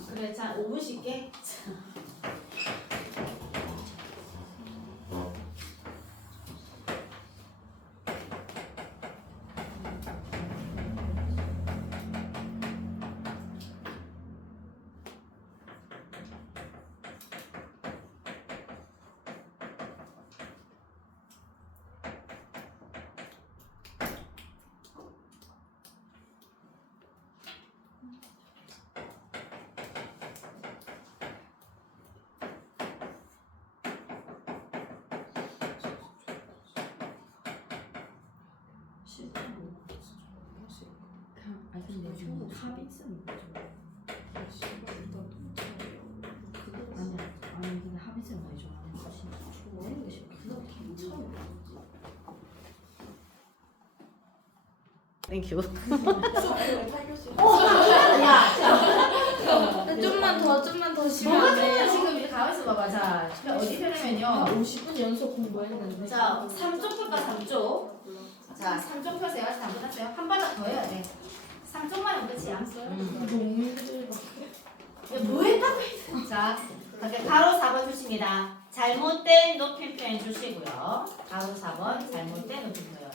그래, 자, 5분 쉴게. 아니 근데 요즘 합의점이 아니 근데 합의점 왜 좋아하는 거지? 좋아하는 게 싫어. 그거 괜찮아. 땡큐. 야, 좀만 더 쉬면 뭐가 안 좋아요? 돼요? 지금 이렇게 가만있어 봐봐. 자, 어디 펴냐면요. 50분 연속 공부했는데. 자, 3쪽 펴봐, 3쪽. 자, 3쪽 펴세요. 아직 안 끝났어요. 한 바닥 더 해야 돼. 3쪽만 하면 끝이야. 너무 힘들어. 야, 뭐 했다고 했어? 자, 이렇게 가로 4번 주십니다. 잘못된 높임 표현 주시고요. 가로 4번 잘못된 높임 표현.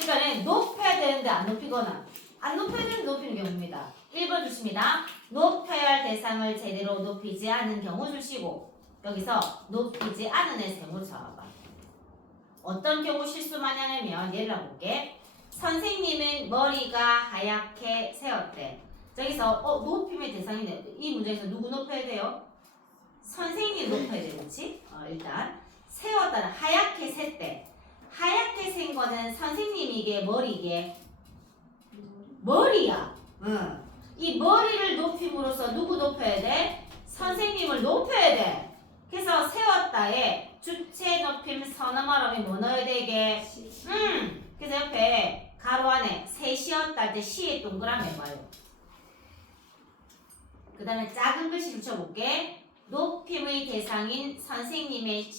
그러니까 높여야 되는데 안 높이거나 안 높여야 되는데 높이는 경우입니다. 1번 주십니다. 높여야 할 대상을 제대로 높이지 않은 경우 주시고 여기서 높이지 않은 애 세모 잡아봐. 어떤 경우 실수 많이 하냐면 예를 들어볼게. 선생님은 머리가 하얗게 세웠대. 저기서 높임의 대상인데 이 문제에서 누구 높여야 돼요? 선생님 높여야 돼, 그렇지? 일단 세웠다는 하얗게 샜대. 하얗게 센 거는 선생님이게 머리게 머리야. 응. 이 머리를 높임으로써 누구 높여야 돼? 선생님을 높여야 돼. 그래서 세웠다에 주체 높임 서너말하면 뭐 넣어야 되게? 그래서 옆에 가로 안에 셋이었다 할 때 시에 동그라미 해봐요. 그 다음에 작은 글씨 붙여볼게. 높임의 대상인 선생님의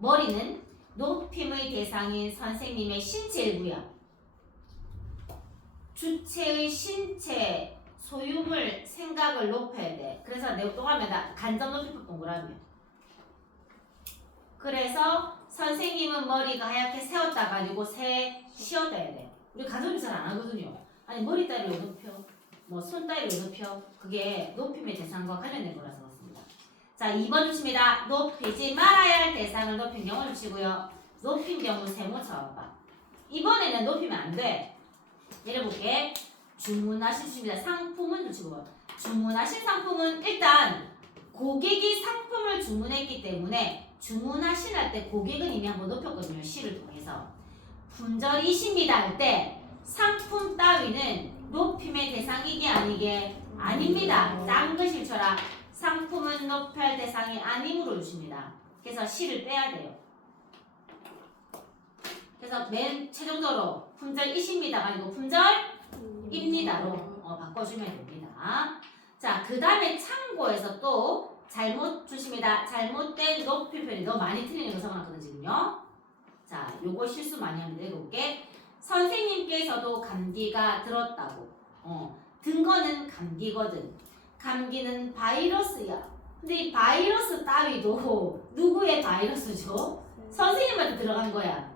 머리는 높임의 대상인 선생님의 신체 일부야. 주체의 신체 소유물 생각을 높여야 돼. 그래서 내가 또 하면 간접 높이법 동그라미야. 그래서 선생님은 머리가 하얗게 세웠다 가지고 쉬었다 해야 돼. 우리 간접이 잘 안 하거든요. 아니 머리 따위를 왜 높여? 뭐 손 따위를 왜 높여? 그게 높임의 대상과 관련된 거라서 그렇습니다. 자, 2번 주십니다. 높이지 말아야 할 대상을 높인 경우 주시고요. 높인 경우 세모 쳐봐. 이번에는 높이면 안 돼. 예를 볼게. 주문하신 주십니다. 상품은 주시고 주문하신 상품은 일단 고객이 상품을 주문했기 때문에 주문하신 할 때 고객은 이미 한번 높였거든요. 시를 통해서. 품절이십니다 할 때 상품 따위는 높임의 대상이게 아니게 아닙니다. 짠 글씨를 쳐라. 상품은 높여야 할 대상이 아님으로 주십니다. 그래서 시를 빼야 돼요. 그래서 맨 최종적으로 품절이십니다가 아니고 품절입니다로 바꿔주면 됩니다. 자, 그 다음에 참고해서 또 잘못 주십니다. 잘못된 높이 표현이 너무 많이 틀리는 거 적어놨거든 지금요. 자, 요거 실수 많이 하는데 읽어볼게. 선생님께서도 감기가 들었다고. 든 거는 감기거든. 감기는 바이러스야. 근데 이 바이러스 따위도 누구의 바이러스죠? 선생님한테 들어간 거야.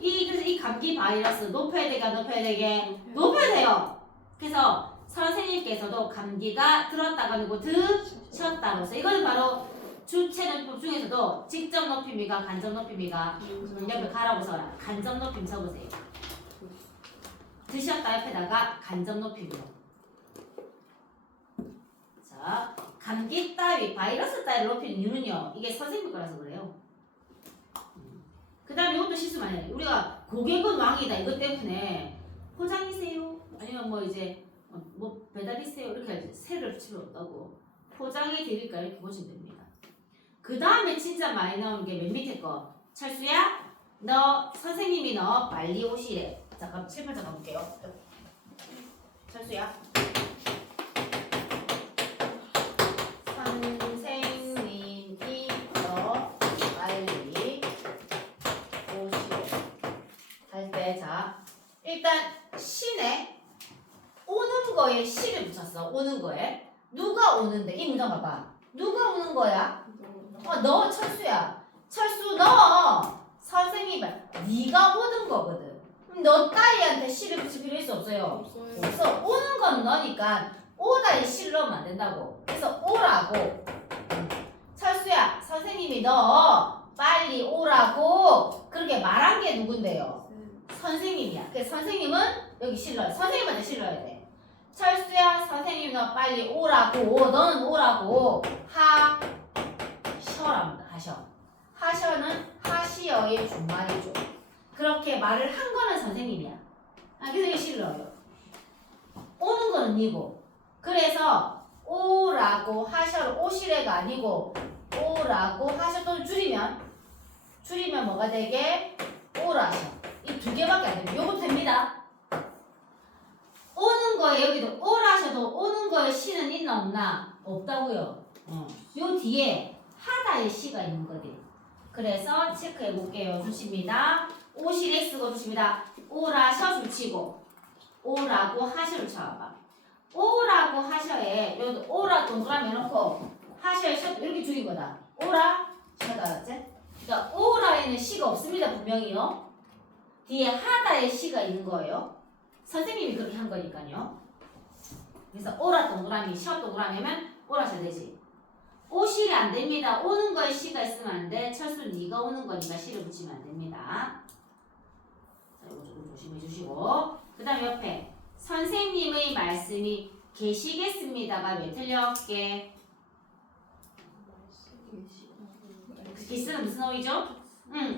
그래서 이 감기 바이러스 높여야 되게 안 높여야 되게? 높여야 돼요. 그래서 선생님께서도 감기가 들었다가 아니고 드셨다로서 이거는 바로 주체는 중에서도 직접 높임이가 간접 높임이가 옆에 가라고 써라. 간접 높임 써보세요. 드셨다 옆에다가 간접 높임이요. 자, 감기 따위 바이러스 따위를 높이는 이유는요. 이게 선생님 거라서 그래요. 그 다음에 이것도 실수 많이 해요. 우리가 고객은 왕이다 이것 때문에 포장이세요? 아니면 뭐 이제 뭐 배달이세요? 이렇게 해야지. 세를 붙일 없다고. 포장해 드릴까 이렇게 보시면 됩니다. 그 다음에 진짜 많이 나오는 게 맨 밑에 거. 철수야, 선생님이 너 빨리 오시래. 잠깐 칠판장 가볼게요. 철수야. 선생님이 너 빨리 오시래. 할 때 자 일단 시네 오는 거에 시를 붙였어. 왔어. 오는 거에. 누가 오는데? 이 문장 봐봐. 누가 오는 거야? 너 철수야. 철수 너 선생님 네가 오는 거거든. 그럼 너 따위한테 시를 붙일 필요 있어 없어요? 없어. 오는 건 너니까 오다에 시를 넣으면 안 된다고. 그래서 오라고. 철수야 선생님이 너 빨리 오라고 그렇게 말한 게 누군데요? 선생님이야. 그래서 선생님은 여기 실러요. 선생님한테 실러야 돼. 철수야 선생님 너 빨리 오라고. 너는 오라고 하셔랍니다. 하셔는 하시어의 준말이죠. 그렇게 말을 한 거는 선생님이야. 그래서 이게 실러요. 오는 거는 니고. 그래서 오라고 하셔를 오시래가 아니고 오라고 하셔 또는 줄이면 뭐가 되게 오라셔. 이 두 개밖에 안 됩니다. 요것도 됩니다. 오는 거에 여기도 오라셔도 오는 거에 시는 있나 없나? 없다고요. 요 뒤에 하다의 시가 있는 거지. 그래서 체크해 볼게요. 주십니다. 오시래 쓰고 주십니다. 오라셔 줄치고 오라고 하셔를 쳐봐. 오라고 하셔에 여기 오라 동그라미 해놓고 하셔에 셔 이렇게 줄인 거다. 오라 셔다 알았지? 그러니까 오라에는 시가 없습니다. 분명히요. 뒤에 하다의 시가 있는 거예요. 선생님이 그렇게 한 거니까요. 그래서 오라 동그라미 셔 동그라미면 오라셔 되지. 오실이 안 됩니다. 오는 거에 시가 있으면 안 돼. 철수 네가 오는 거니까 시를 붙이면 안 됩니다. 자, 이거 조금 조심해 주시고. 그 다음 옆에 선생님의 말씀이 계시겠습니다가 왜 틀려? 계시는 무슨 어휘죠?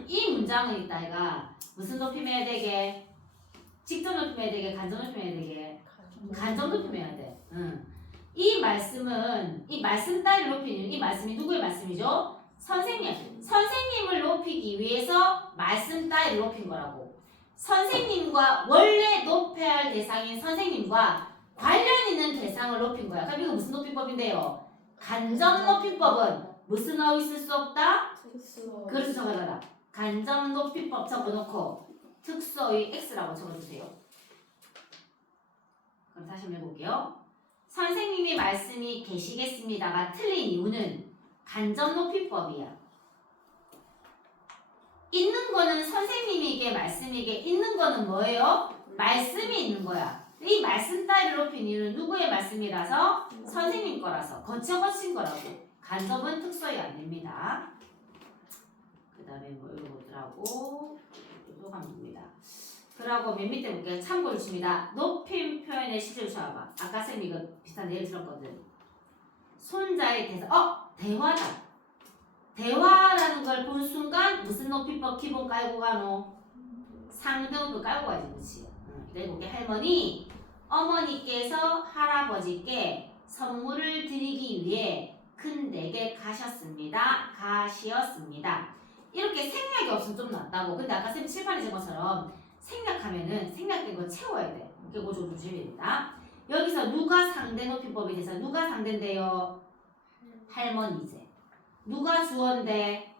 이 문장은 있다 이가 무슨 높임해야 되게? 직접 높임해야 되게? 간접 높임해야 되게? 간접 높임해야 돼. 이 말씀은 이 말씀 따위를 높이는 이 말씀이 누구의 말씀이죠? 선생님을 높이기 위해서 말씀 따위를 높인 거라고. 선생님과 원래 높여야 할 대상인 선생님과 관련 있는 대상을 높인 거야. 그럼 이거 무슨 높임법인데요? 간접 높임법은 무슨 어휘 쓸 수 없다? 그렇죠. 적어놔라. 간접 높임법 적어놓고 특수어휘 X라고 적어주세요. 그럼 다시 한번 해볼게요. 선생님이 말씀이 계시겠습니다가 틀린 이유는 간접 높임법이야. 있는 거는 선생님에게 말씀에게 있는 거는 뭐예요? 말씀이 있는 거야. 이 말씀 따위를 높인 이유는 누구의 말씀이라서? 선생님 거라서 거친 거라고. 간접은 특수어휘가 안 됩니다. 그 다음에 뭐 이런 것들하고 또 가면 됩니다. 그러고 맨 밑에 볼게요. 참고해 주십니다. 높임 표현의 시제를 쳐봐. 아까 쌤이 이거 비슷한 예를 들었거든. 손자의 대사. 대화다. 대화라는 걸 본 순간 무슨 높임법 기본 깔고 가노? 상등급 깔고 가야지, 그렇지? 그리고 볼게. 할머니, 어머니께서 할아버지께 선물을 드리기 위해 큰 댁에 가시었습니다. 이렇게 생략이 없으면 좀 낫다고. 근데 아까 쌤 칠판에 적은 것처럼 생략하면은 생략된 거 채워야 돼. 이거 좀 조심해야 된다. 여기서 누가 상대 높임법이 돼서 누가 상대인데요? 할머니제. 누가 주어인데?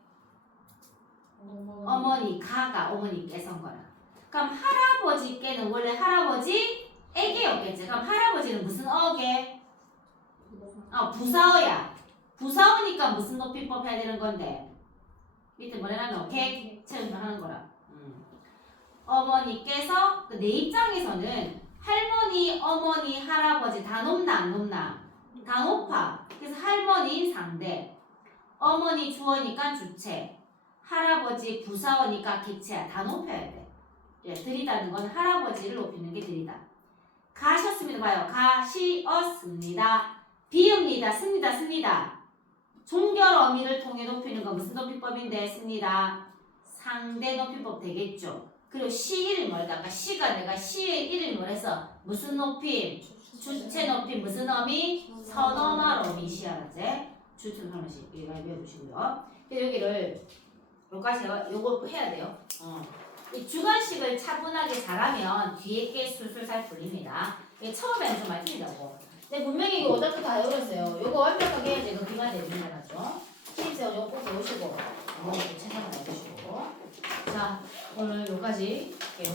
어머니, 가가 어머니께서인 거라. 그럼 할아버지께는 원래 할아버지에게였겠지. 그럼 할아버지는 무슨 어게? 부사어야. 부사어니까 무슨 높임법 해야 되는 건데? 밑에 뭐라면 객 채우면 거라. 어머니께서 내 입장에서는 할머니, 어머니, 할아버지 다 높나 안 높나? 다 높아. 그래서 할머니 상대, 어머니 주어니까 주체, 할아버지 부사어니까 객체야. 다 높여야 돼. 들이다는 건 할아버지를 높이는 게 들이다. 가셨습니다. 봐요. 가시었습니다. 비읍니다. 씁니다. 종결 어미를 통해 높이는 건 무슨 높이법인데? 씁니다. 상대 높이법 되겠죠. 그리고 시 이름이 뭐랄까? 아까 시가 내가 시의 이름이 뭐래서 무슨 높임? 주체 높임 무슨 어미? 선어말 어미 시야라지. 주체 높임 이거 외워주시고요. 여기를 여기까지 요거 해야 돼요. 이 주관식을 차분하게 잘하면 뒤에 게 술술 잘 풀립니다. 이게 처음에는 좀 많이 틀리다고. 근데 분명히 이거 오답도 다 외웠어요. 요거 완벽하게 해야지 이거 기만 내주는 거죠. 신입생 요거 꼭 외우시고 어머니도 체크를 해주시고. 자 오늘 여기까지 할게요.